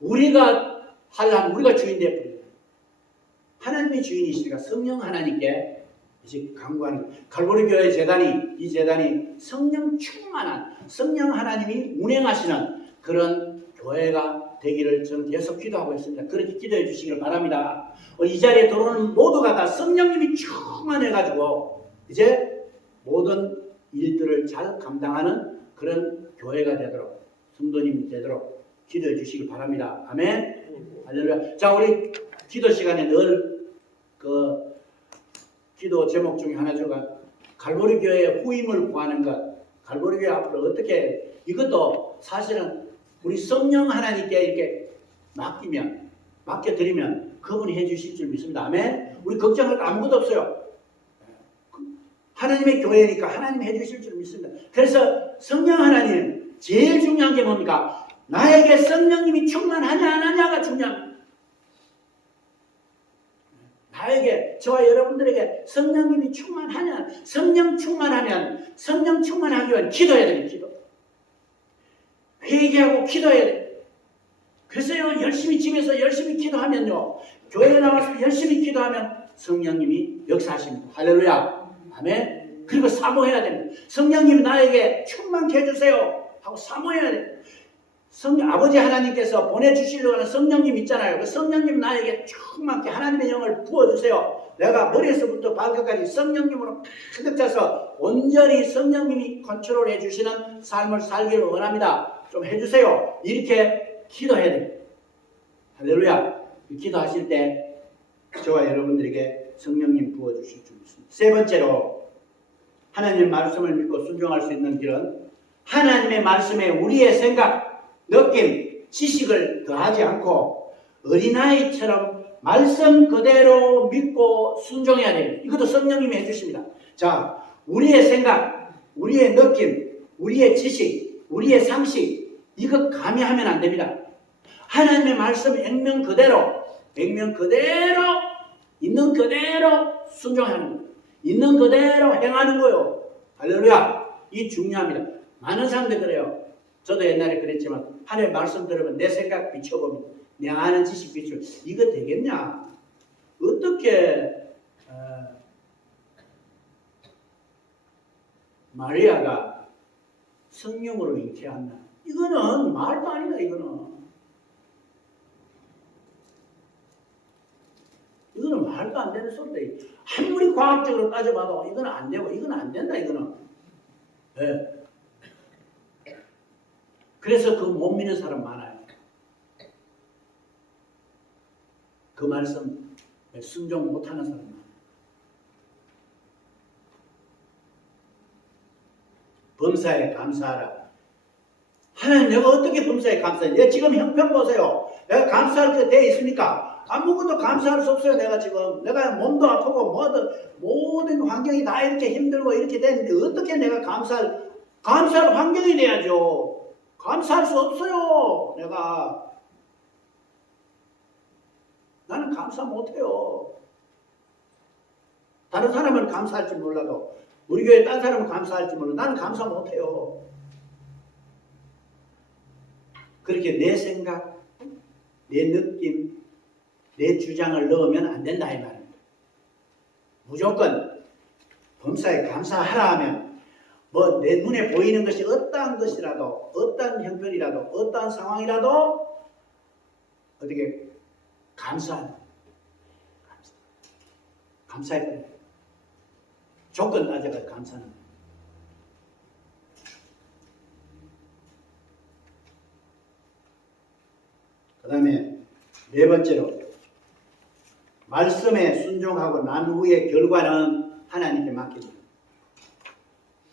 우리가 하려면 우리가 주인 되어버립니다. 하나님의 주인이시니까 성령 하나님께 이제 간구하는 거예요. 갈보리 교회 재단이, 이 재단이 성령 충만한, 성령 하나님이 운행하시는 그런 교회가 되기를 저는 계속 기도하고 있습니다. 그렇게 기도해 주시길 바랍니다. 이 자리에 들어오는 모두가 다 성령님이 충만해가지고 이제 모든 일들을 잘 감당하는 그런 교회가 되도록, 성도님이 되도록 기도해 주시길 바랍니다. 아멘. 할렐루야. 자, 우리 기도 시간에 늘 그 기도 제목 중에 하나 주가 갈보리 교회의 후임을 구하는 것. 갈보리 교회 앞으로 어떻게, 이것도 사실은 우리 성령 하나님께 이렇게 맡겨드리면 그분이 해주실 줄 믿습니다. 아멘. 우리 걱정할 거 아무것도 없어요. 하나님의 교회니까 하나님이 해주실 줄 믿습니다. 그래서 성령 하나님 제일 중요한 게 뭡니까? 나에게 성령님이 충만하냐 안 하냐가 중요합니다. 나에게, 저와 여러분들에게 성령님이 충만하냐, 성령 충만하면, 성령 충만하기 위한 기도해야 됩니다. 기도. 회개하고 기도해야 돼요. 그래서요, 열심히 집에서 열심히 기도하면요, 교회에 나와서 열심히 기도하면 성령님이 역사하십니다. 할렐루야. 아멘. 그리고 사모해야 됩니다. 성령님이 나에게 충만케 해주세요 하고 사모해야 돼요. 아버지 하나님께서 보내주시려고 하는 성령님 있잖아요. 그 성령님 나에게 충만케 하나님의 영을 부어주세요. 내가 머리에서부터 발끝까지 성령님으로 가득 차서 온전히 성령님이 컨트롤 해주시는 삶을 살기를 원합니다. 좀 해주세요. 이렇게 기도해야 돼요. 할렐루야. 기도하실 때 저와 여러분들에게 성령님 부어주실 줄 믿습니다. 세 번째로, 하나님의 말씀을 믿고 순종할 수 있는 길은 하나님의 말씀에 우리의 생각, 느낌, 지식을 더하지 않고 어린아이처럼 말씀 그대로 믿고 순종해야 돼요. 이것도 성령님이 해주십니다. 자, 우리의 생각, 우리의 느낌, 우리의 지식, 우리의 상식, 이거 가미하면 안 됩니다. 하나님의 말씀 액면 그대로 있는 그대로 순종하는 거예요. 있는 그대로 행하는 거예요. 할렐루야. 이 중요합니다. 많은 사람들이 그래요. 저도 옛날에 그랬지만 하나님의 말씀 들으면 내 생각 비춰봅니다. 내 아는 지식 비춰. 이거 되겠냐? 어떻게 마리아가 성령으로 잉태한다? 이거는 말도 아니다. 이거는 말도 안 되는 소리다. 아무리 과학적으로 따져봐도 이거는 안 되고 이거는 안 된다. 이거는. 네. 그래서 그 못 믿는 사람 많아요. 그 말씀 순종 못하는 사람 많아요. 범사에 감사하라. 하나님, 내가 어떻게 범사에 감사해? 내가 지금 형편 보세요. 내가 감사할 때 돼 있습니까? 아무것도 감사할 수 없어요. 내가 몸도 아프고 모든 환경이 다 이렇게 힘들고 이렇게 되는데 어떻게 내가 감사할 환경이 돼야죠. 감사할 수 없어요. 나는 감사 못해요. 다른 사람은 감사할지 몰라도, 우리 교회 딴 사람은 감사할지 몰라도 나는 감사 못해요. 그렇게 내 생각, 내 느낌, 내 주장을 넣으면 안 된다 이 말입니다. 무조건 범사에 감사하라 하면 내 눈에 보이는 것이 어떠한 것이라도, 어떠한 형편이라도, 어떠한 상황이라도 어떻게 감사해야 돼요. 조건 따져가 감사는. 그 다음에 네 번째로, 말씀에 순종하고 난 후의 결과는 하나님께 맡깁니다.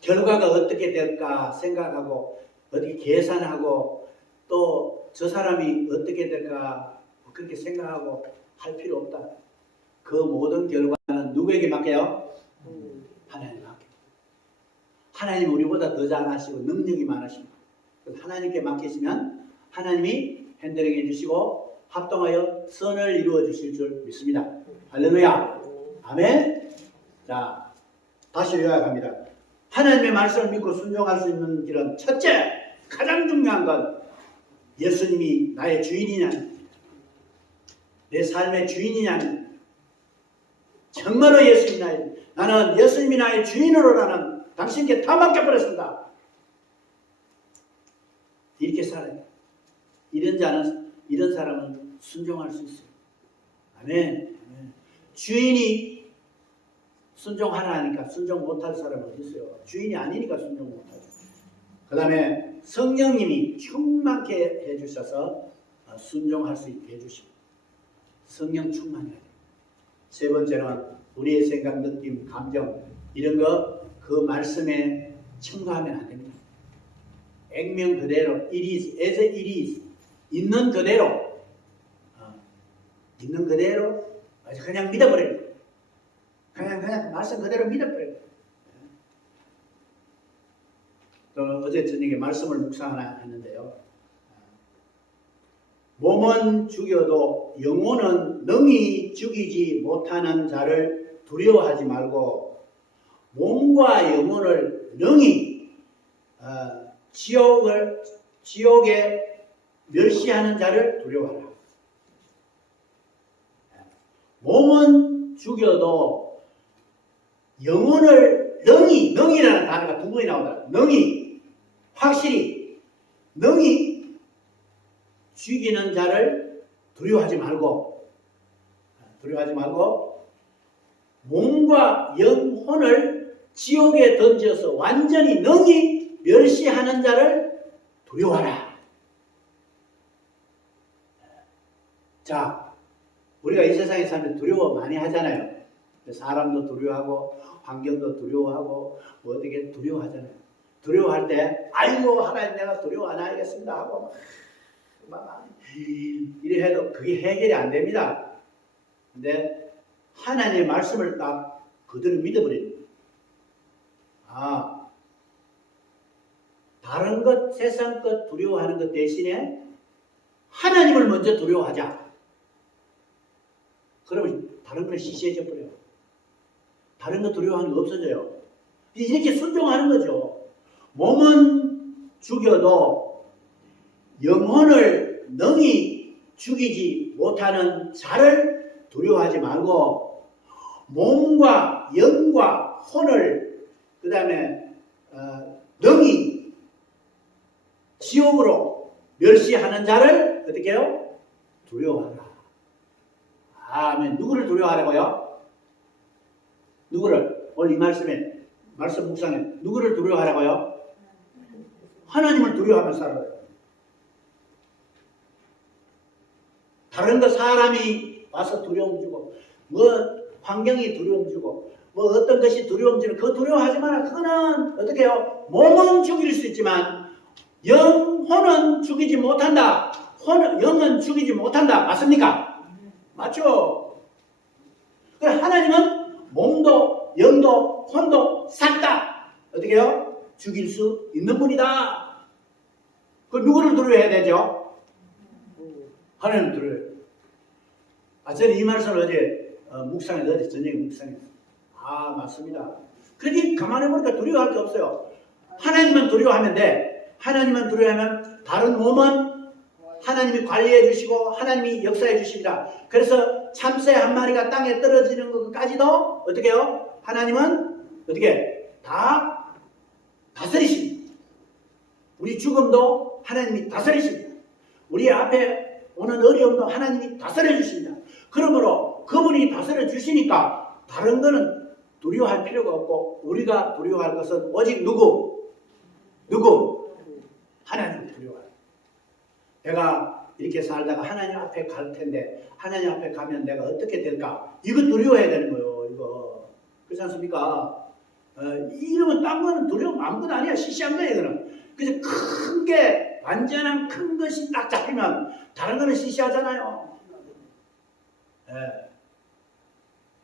결과가 어떻게 될까 생각하고 어떻게 계산하고 또 저 사람이 어떻게 될까 그렇게 생각하고 할 필요 없다. 그 모든 결과는 누구에게 맡겨요? 하나님께 맡깁니다. 하나님 우리보다 더 잘하시고 능력이 많으십니다. 하나님께 맡기시면 하나님이 핸들링 해주시고 합동하여 선을 이루어 주실 줄 믿습니다. 할렐루야. 아멘. 자, 다시 요약합니다. 하나님의 말씀을 믿고 순종할 수 있는 길은 첫째, 가장 중요한 건 예수님이 나의 주인이냐, 내 삶의 주인이냐, 정말로 예수님이 나는 예수님이 나의 주인으로 나는 당신께 다 맡겨버렸습니다. 이렇게 살아요. 이런 사람은 순종할 수 있어요. 아멘. 주인이 순종하라 하니까 순종 못할 사람은 어디 있어요? 주인이 아니니까 순종 못하죠. 그 다음에 성령님이 충만케 해주셔서 순종할 수 있게 해주십니다. 성령 충만해야 돼요. 세 번째는 우리의 생각, 느낌, 감정 이런 거 그 말씀에 첨가하면 안 됩니다. 액면 그대로 it is as it is 있는 그대로 그냥 믿어버려요. 그냥 말씀 그대로 믿어버려요. 또 어제 저녁에 말씀을 묵상했는데요. 몸은 죽여도 영혼은 능히 죽이지 못하는 자를 두려워하지 말고 몸과 영혼을 능히 지옥에 멸시하는 자를 두려워하라. 몸은 죽여도 영혼을 능히라는 단어가 두 번이 나오더라. 능히, 확실히, 능히 죽이는 자를 두려워하지 말고 몸과 영혼을 지옥에 던져서 완전히 능히 멸시하는 자를 두려워하라. 자, 우리가 이 세상에 살면 두려워 많이 하잖아요. 사람도 두려워하고 환경도 두려워하고 뭐 어떻게 두려워하잖아요. 두려워할 때 아이고 하나님 내가 두려워 안 하겠습니다 하고 막 이래 해도 그게 해결이 안 됩니다. 근데 하나님의 말씀을 딱 그대로 믿어버립니다. 다른 것, 세상 것 두려워하는 것 대신에 하나님을 먼저 두려워하자. 그러면 다른 건 시시해져 버려요. 다른 거 두려워하는 거 없어져요. 이렇게 순종하는 거죠. 몸은 죽여도 영혼을 능히 죽이지 못하는 자를 두려워하지 말고 몸과 영과 혼을 그 다음에 능히 지옥으로 멸시하는 자를 어떻게 해요? 두려워하라. 아멘. 누구를 두려워하라고요? 누구를? 오늘 이 말씀 묵상에 누구를 두려워하라고요? 하나님을 두려워하며 살아요. 다른 거 사람이 와서 두려움 주고 뭐 환경이 두려움 주고 뭐 어떤 것이 두려움 주는 그거 두려워하지 마라. 그거는 어떻게 해요? 몸은 죽일 수 있지만 영혼은 죽이지 못한다. 영은 죽이지 못한다. 맞습니까? 맞죠? 하나님은 몸도 영도 혼도 싹 다 어떻게 해요? 죽일 수 있는 분이다. 그 누구를 두려워해야 되죠? 하나님을 두려워해요. 저는 이 말씀을 어제 묵상했어요. 저녁에 묵상했어요. 맞습니다. 그러니 가만히 보니까 두려워할 게 없어요. 하나님만 두려워하면 돼. 하나님만 두려워하면 다른 몸은 하나님이 관리해 주시고 하나님이 역사해 주십니다. 그래서 참새 한 마리가 땅에 떨어지는 것까지도 어떻게 해요? 하나님은 어떻게 다 다스리십니다. 우리 죽음도 하나님이 다스리십니다. 우리 앞에 오는 어려움도 하나님이 다스려 주십니다. 그러므로 그분이 다스려 주시니까 다른 거는 두려워할 필요가 없고 우리가 두려워할 것은 오직 누구? 하나님을 두려워해요. 내가 이렇게 살다가 하나님 앞에 갈 텐데 하나님 앞에 가면 내가 어떻게 될까? 이거 두려워해야 되는 거예요. 이거 그렇지 않습니까? 이러면 딴 거는 두려움 아무것도 아니야. 시시한 거예요. 이거는 그래서 큰 게 완전한 큰 것이 딱 잡히면 다른 거는 시시하잖아요.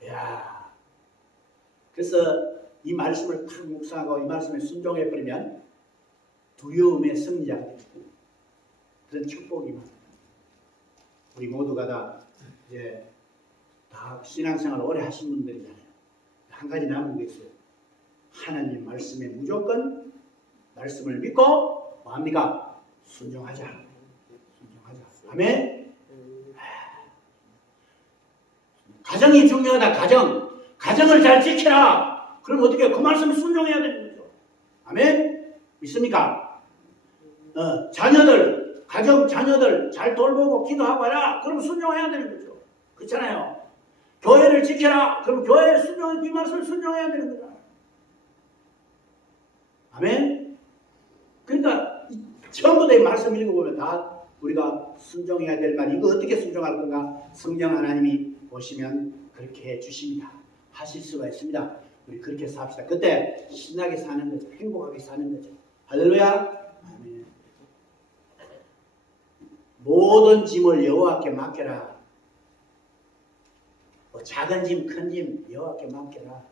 야, 그래서 이 말씀을 탁 묵상하고 이 말씀에 순종해 버리면 두려움의 승리자가 되고 그런 축복이 많아요. 우리 모두가 다 이제 다 신앙생활 오래 하신 분들이잖아요. 한 가지 남은 게 있어요. 하나님 말씀에 무조건 말씀을 믿고 뭐합니까? 순종하자. 순종하자. 아멘. 가정이 중요하다. 가정을 잘 지켜라. 그럼 어떻게 그 말씀을 순종해야 되는 거죠. 아멘. 믿습니까? 자녀들 잘 돌보고 기도하고 하라. 그럼 순종해야 되는 거죠. 그렇잖아요. 교회를 지켜라. 그럼 교회에 이 말씀을 순종해야 되는 거죠. 아멘. 그러니까 전부 다 이 말씀 읽어보면 다 우리가 순종해야 될 말이 이거 어떻게 순종할 건가? 성령 하나님이 보시면 그렇게 해주십니다. 하실 수가 있습니다. 우리 그렇게 삽시다. 그때 신나게 사는 거죠. 행복하게 사는 거죠. 할렐루야. 아멘. 모든 짐을 여호와께 맡겨라. 작은 짐, 큰 짐 여호와께 맡겨라.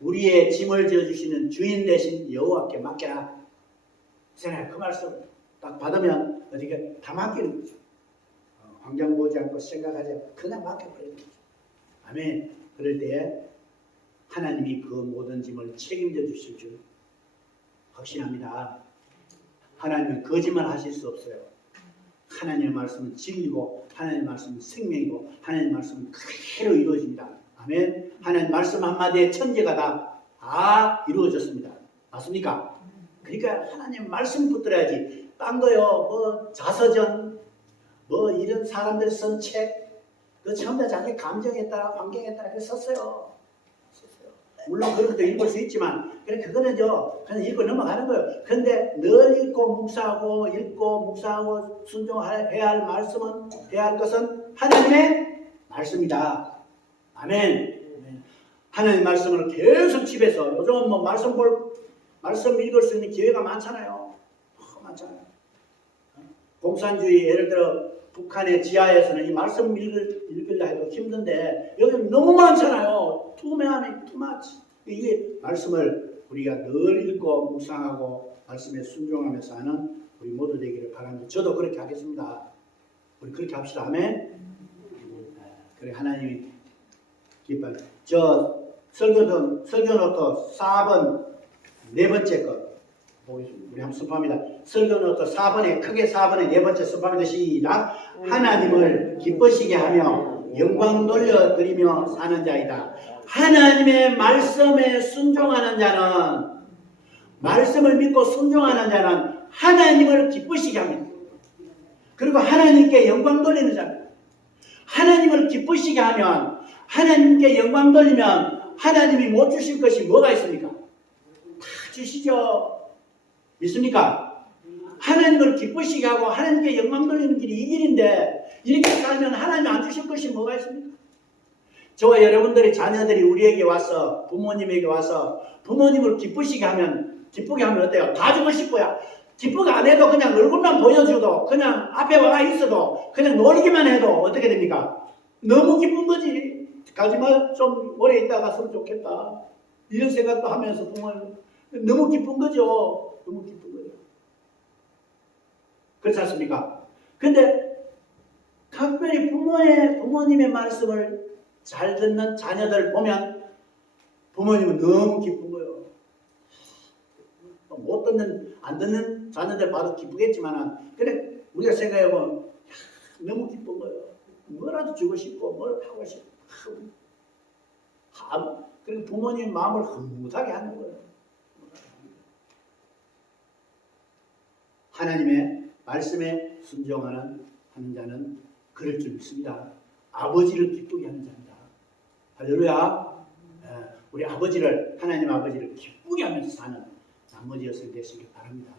우리의 짐을 져주시는 주인 되신 여호와께 맡겨라. 그 말씀 딱 받으면 어떻게 다 맡기는 거죠. 환경 보지 않고 생각하지 않고 그냥 맡겨버리는 거죠. 아멘. 그럴 때에 하나님이 그 모든 짐을 책임져 주실 줄 확신합니다. 하나님은 거짓말 하실 수 없어요. 하나님의 말씀은 진리고 하나님의 말씀은 생명이고 하나님의 말씀은 그대로 이루어집니다. 아멘. 하나님 말씀 한마디에 천재가 다 이루어졌습니다. 맞습니까? 그러니까 하나님 말씀 붙들어야지. 딴 거요. 뭐 자서전 뭐 이런 사람들 쓴 책 그 전부 다 자기 감정에 따라 환경에 따라 썼어요. 물론 그런 것도 읽을 수 있지만 그거는요 그냥 읽고 넘어가는 거예요. 그런데 늘 읽고 묵상하고 순종해야 할 말씀은 해야 할 것은 하나님의 말씀이다. 아멘. 하나님의 말씀을 계속 집에서 요즘은 뭐 말씀 읽을 수 있는 기회가 많잖아요. 많잖아요. 공산주의 예를 들어 북한의 지하에서는 이 말씀 읽으려 해도 힘든데 여기는 너무 많잖아요. 투명하네, 투마치. 이게 말씀을 우리가 늘 읽고 묵상하고 말씀에 순종하면서 하는 우리 모두 되기를 바랍니다. 저도 그렇게 하겠습니다. 우리 그렇게 합시다. 아멘. 그래 하나님이 기뻐요. 저 설교노트 4번 네 번째 것 보겠습니다. 우리 한번 수업합니다. 설교노트 4번에 크게 4번에 네 번째 수업합니다. 시작. 하나님을 기쁘시게 하며 영광 돌려드리며 사는 자이다. 하나님의 말씀에 순종하는 자는 말씀을 믿고 순종하는 자는 하나님을 기쁘시게 합니다. 그리고 하나님께 영광 돌리는 자입니다. 하나님을 기쁘시게 하면 하나님께 영광 돌리면 하나님이 못 주실 것이 뭐가 있습니까? 다 주시죠. 믿습니까? 하나님을 기쁘시게 하고 하나님께 영광 돌리는 길이 이 길인데 이렇게 살면 하나님 안 주실 것이 뭐가 있습니까? 저와 여러분들의 자녀들이 우리에게 와서 부모님에게 와서 부모님을 기쁘게 하면 어때요? 다 주고 싶어요. 기쁘게 안 해도 그냥 얼굴만 보여줘도 그냥 앞에 와 있어도 그냥 놀기만 해도 어떻게 됩니까? 너무 기쁜 거지. 가지마 좀 오래 있다 갔으면 좋겠다. 이런 생각도 하면서 부모님 너무 기쁜 거죠. 너무 기쁜 거죠. 그렇지 않습니까? 근데 각별히 부모님의 말씀을 잘 듣는 자녀들 보면 부모님은 너무 기쁜 거예요. 못 듣는, 안 듣는 자녀들 봐도 기쁘겠지만, 그래, 우리가 생각해보면, 너무 기쁜 거예요. 뭐라도 주고 싶고, 뭘 하고 싶고, 그리고 부모님 마음을 흐뭇하게 하는 거예요. 하나님의 말씀에 순종하는 자는 그럴 줄 믿습니다. 아버지를 기쁘게 하는 자입니다. 할렐루야. 우리 하나님 아버지를 기쁘게 하면서 사는 나머지 여성 되시길 바랍니다.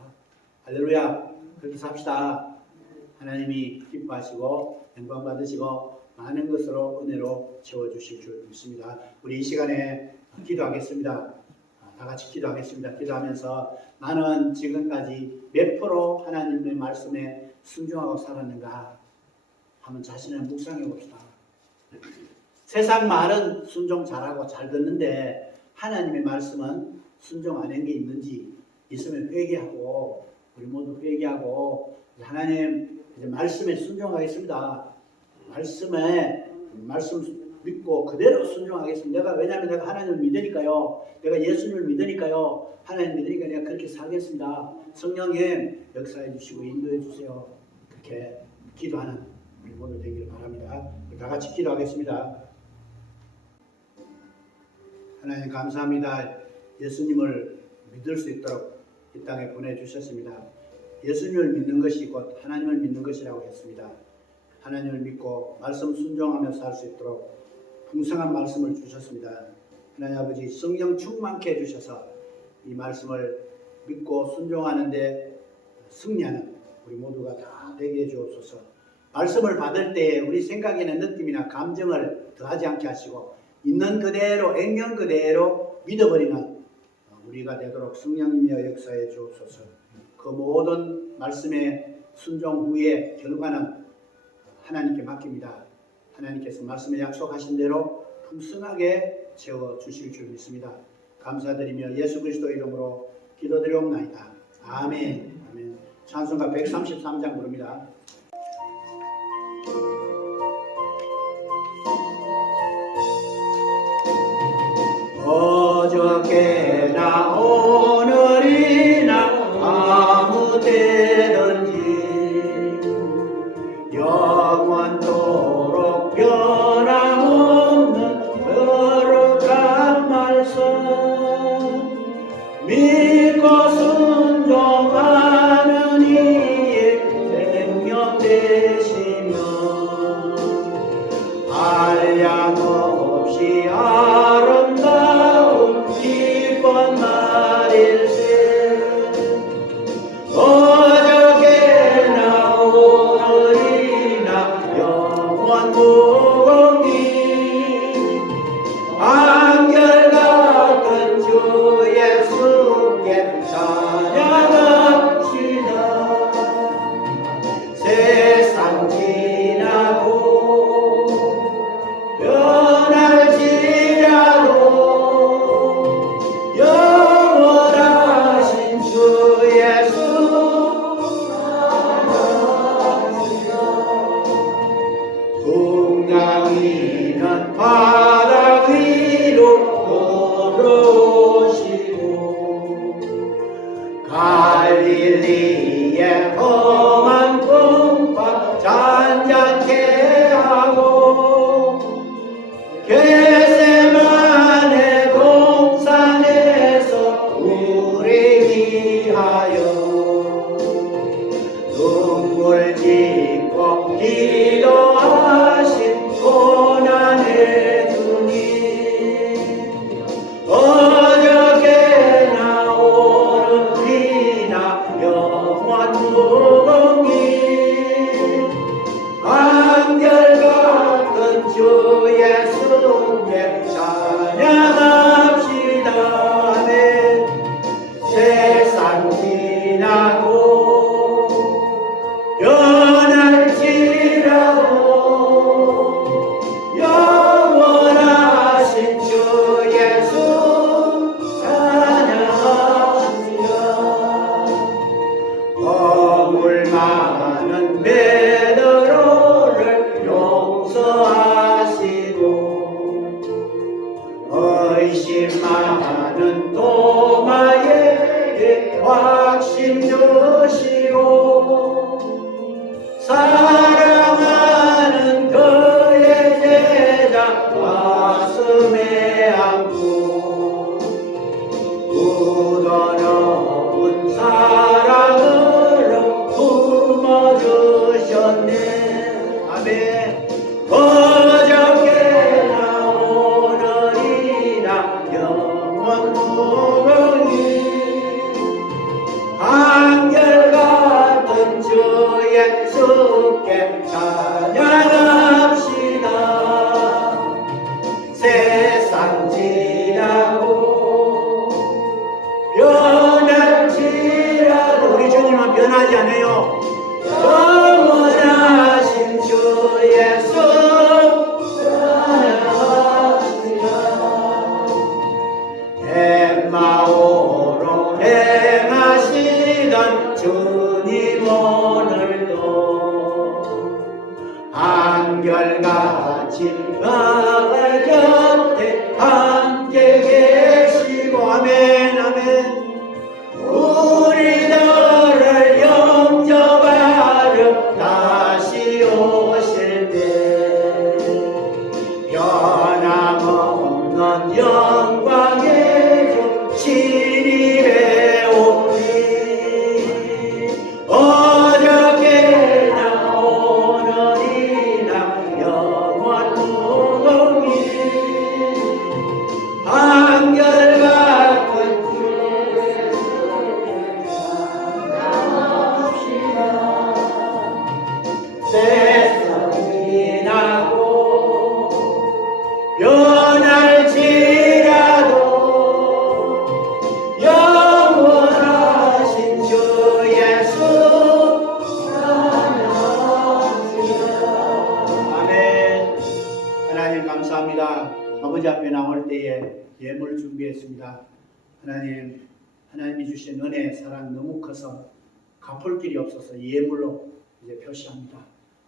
할렐루야. 그렇게 삽시다. 하나님이 기뻐하시고 영광 받으시고 많은 것으로 은혜로 채워주실 줄 믿습니다. 우리 이 시간에 기도하겠습니다. 다 같이 기도하겠습니다. 기도하면서 나는 지금까지 몇 프로 하나님의 말씀에 순종하고 살았는가 한번 자신을 묵상해 봅시다. 세상 말은 순종 잘하고 잘 듣는데 하나님의 말씀은 순종 안 한 게 있는지 있으면 회개하고 우리 모두 회개하고 하나님 이제 말씀에 순종하겠습니다. 말씀 믿고 그대로 순종하겠습니다. 왜냐하면 내가 하나님을 믿으니까요. 내가 예수님을 믿으니까요. 하나님 믿으니까 내가 그렇게 살겠습니다. 성령님 역사해 주시고 인도해 주세요. 그렇게 기도하는 우리 모두 되기를 바랍니다. 다 같이 기도하겠습니다. 하나님 감사합니다. 예수님을 믿을 수 있도록 이 땅에 보내주셨습니다. 예수님을 믿는 것이 곧 하나님을 믿는 것이라고 했습니다. 하나님을 믿고 말씀 순종하며 살 수 있도록 풍성한 말씀을 주셨습니다. 하나님 아버지 성령 충만케 해주셔서 이 말씀을 믿고 순종하는데 승리하는 우리 모두가 다 되게 해주옵소서. 말씀을 받을 때 우리 생각에는 느낌이나 감정을 더하지 않게 하시고 있는 그대로 액면 그대로 믿어버리는 우리가 되도록 성령님이여 역사해 주옵소서. 그 모든 말씀의 순종 후에 결과는 하나님께 맡깁니다. 하나님께서 말씀에 약속하신 대로 풍성하게 채워주실 줄 믿습니다. 감사드리며 예수 그리스도 이름으로 기도드리옵나이다. 아멘. 아멘. 찬송가 133장 부릅니다. 어저께나 오늘이나 아무 때든지 영원토록 변함없는 거룩한 말씀 믿고 순종하는 이의 생명 되시면 한량없이 아름다운 기쁜 날일세. 어저께나 오늘이나 영원 무궁히 한결같은 주 예수께 찬양합시다. 세상 지나고 변할지라도 영원하신 주 예수 찬양합시다. 동양이는 바다 위로 걸어오시고 갈릴리의 험한 풍파 잔잔케 하고 겟세마네 동산에서 우리 위하여 눈물 짓고 기도하신 고난의 주님 어저께나 오늘이나 영원 무궁히 한결같은 주 예수께 찬양합시다. 네. 세상 지나고 변할지라도 영원하신 주 예수 찬양합시다. 허물 많은 베드로를 용서하시고 의심 많은 도마에게 확신 주시고 사랑하는 그의 제자 가슴에 안고 묻어놓은 사랑으로 품어주셨네. 아멘. 어저께나 오늘이나 영원 무궁히 한결같은 주 예수께 찬양합시다. 주님은 변하지 않아요. 영원하신 주 예수 엠마오로 행하시던 주님 오늘도 한결같이 나의 곁에 함께 계시고 아멘 아멘. 우리들을 영접하려 다시 오실 때 변함없는 영광의 주 진입해 오니 어저께나 오늘이나 영원 무궁히 한결같은 세상이 나고 변할지라도 영원하신 주 예수 아멘. 하나님 감사합니다. 아버지 앞에 나올 때에 예물 준비했습니다. 하나님이 주신 은혜 사랑 너무 커서 갚을 길이 없어서 예물로 이제 표시합니다.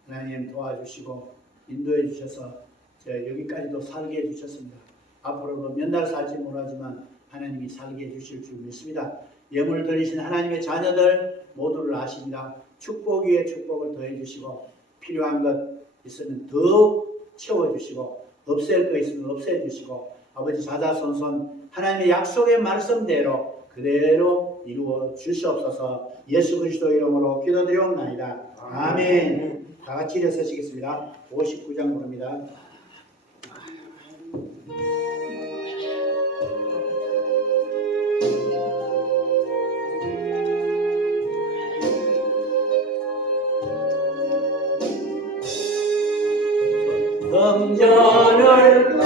하나님 도와주시고 인도해 주셔서 여기까지도 살게 해주셨습니다. 앞으로도 몇 날 살지 모르지만 하나님이 살게 해주실 줄 믿습니다. 예물 드리신 하나님의 자녀들 모두를 아십니다. 축복 위에 축복을 더해 주시고 필요한 것 있으면 더 채워주시고 없앨 거 있으면 없애주시고 아버지 자자손손 하나님의 약속의 말씀대로 그대로 이루어 주시옵소서. 예수 그리스도 이름으로 기도드리옵나이다. 아멘. 다 같이 일어서시겠습니다. 59장 부릅니다. 금전을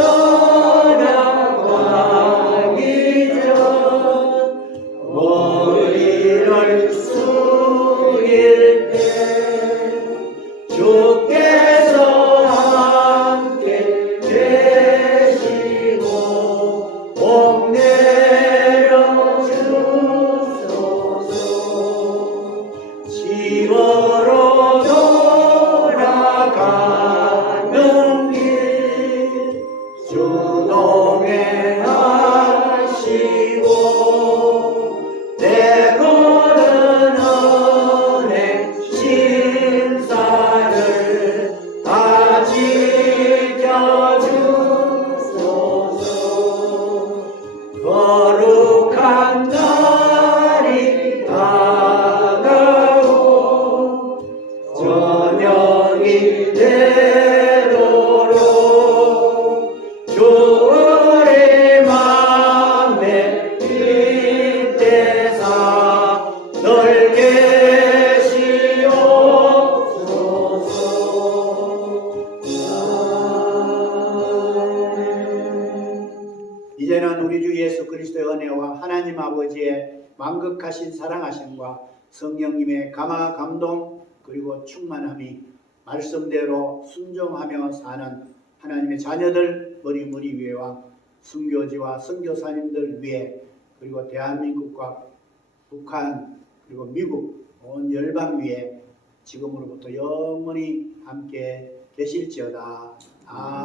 떠나가기 전 머리를 숙일 때 주께서 함께 계시고 복 내려 주소서. 집으로 돌아가는 길 주동행하시고 내 고른 은혜 신사를 다 지켜주소서. 거룩한 날이 다가오고 저녁이 되도록 주의 맘에 빗대사 널 계시옵소서. 이제는 우리 주 예수 그리스도의 은혜와 하나님 아버지의 만극하신 사랑하심과 성령님의 감화 감동 그리고 충만함이 말씀대로 순종하며 사는 하나님의 자녀들 무리 위에와 순교지와 선교사님들 위에 그리고 대한민국과 북한 그리고 미국 온 열방 위에 지금으로부터 영원히 함께 계실지어다. 아멘.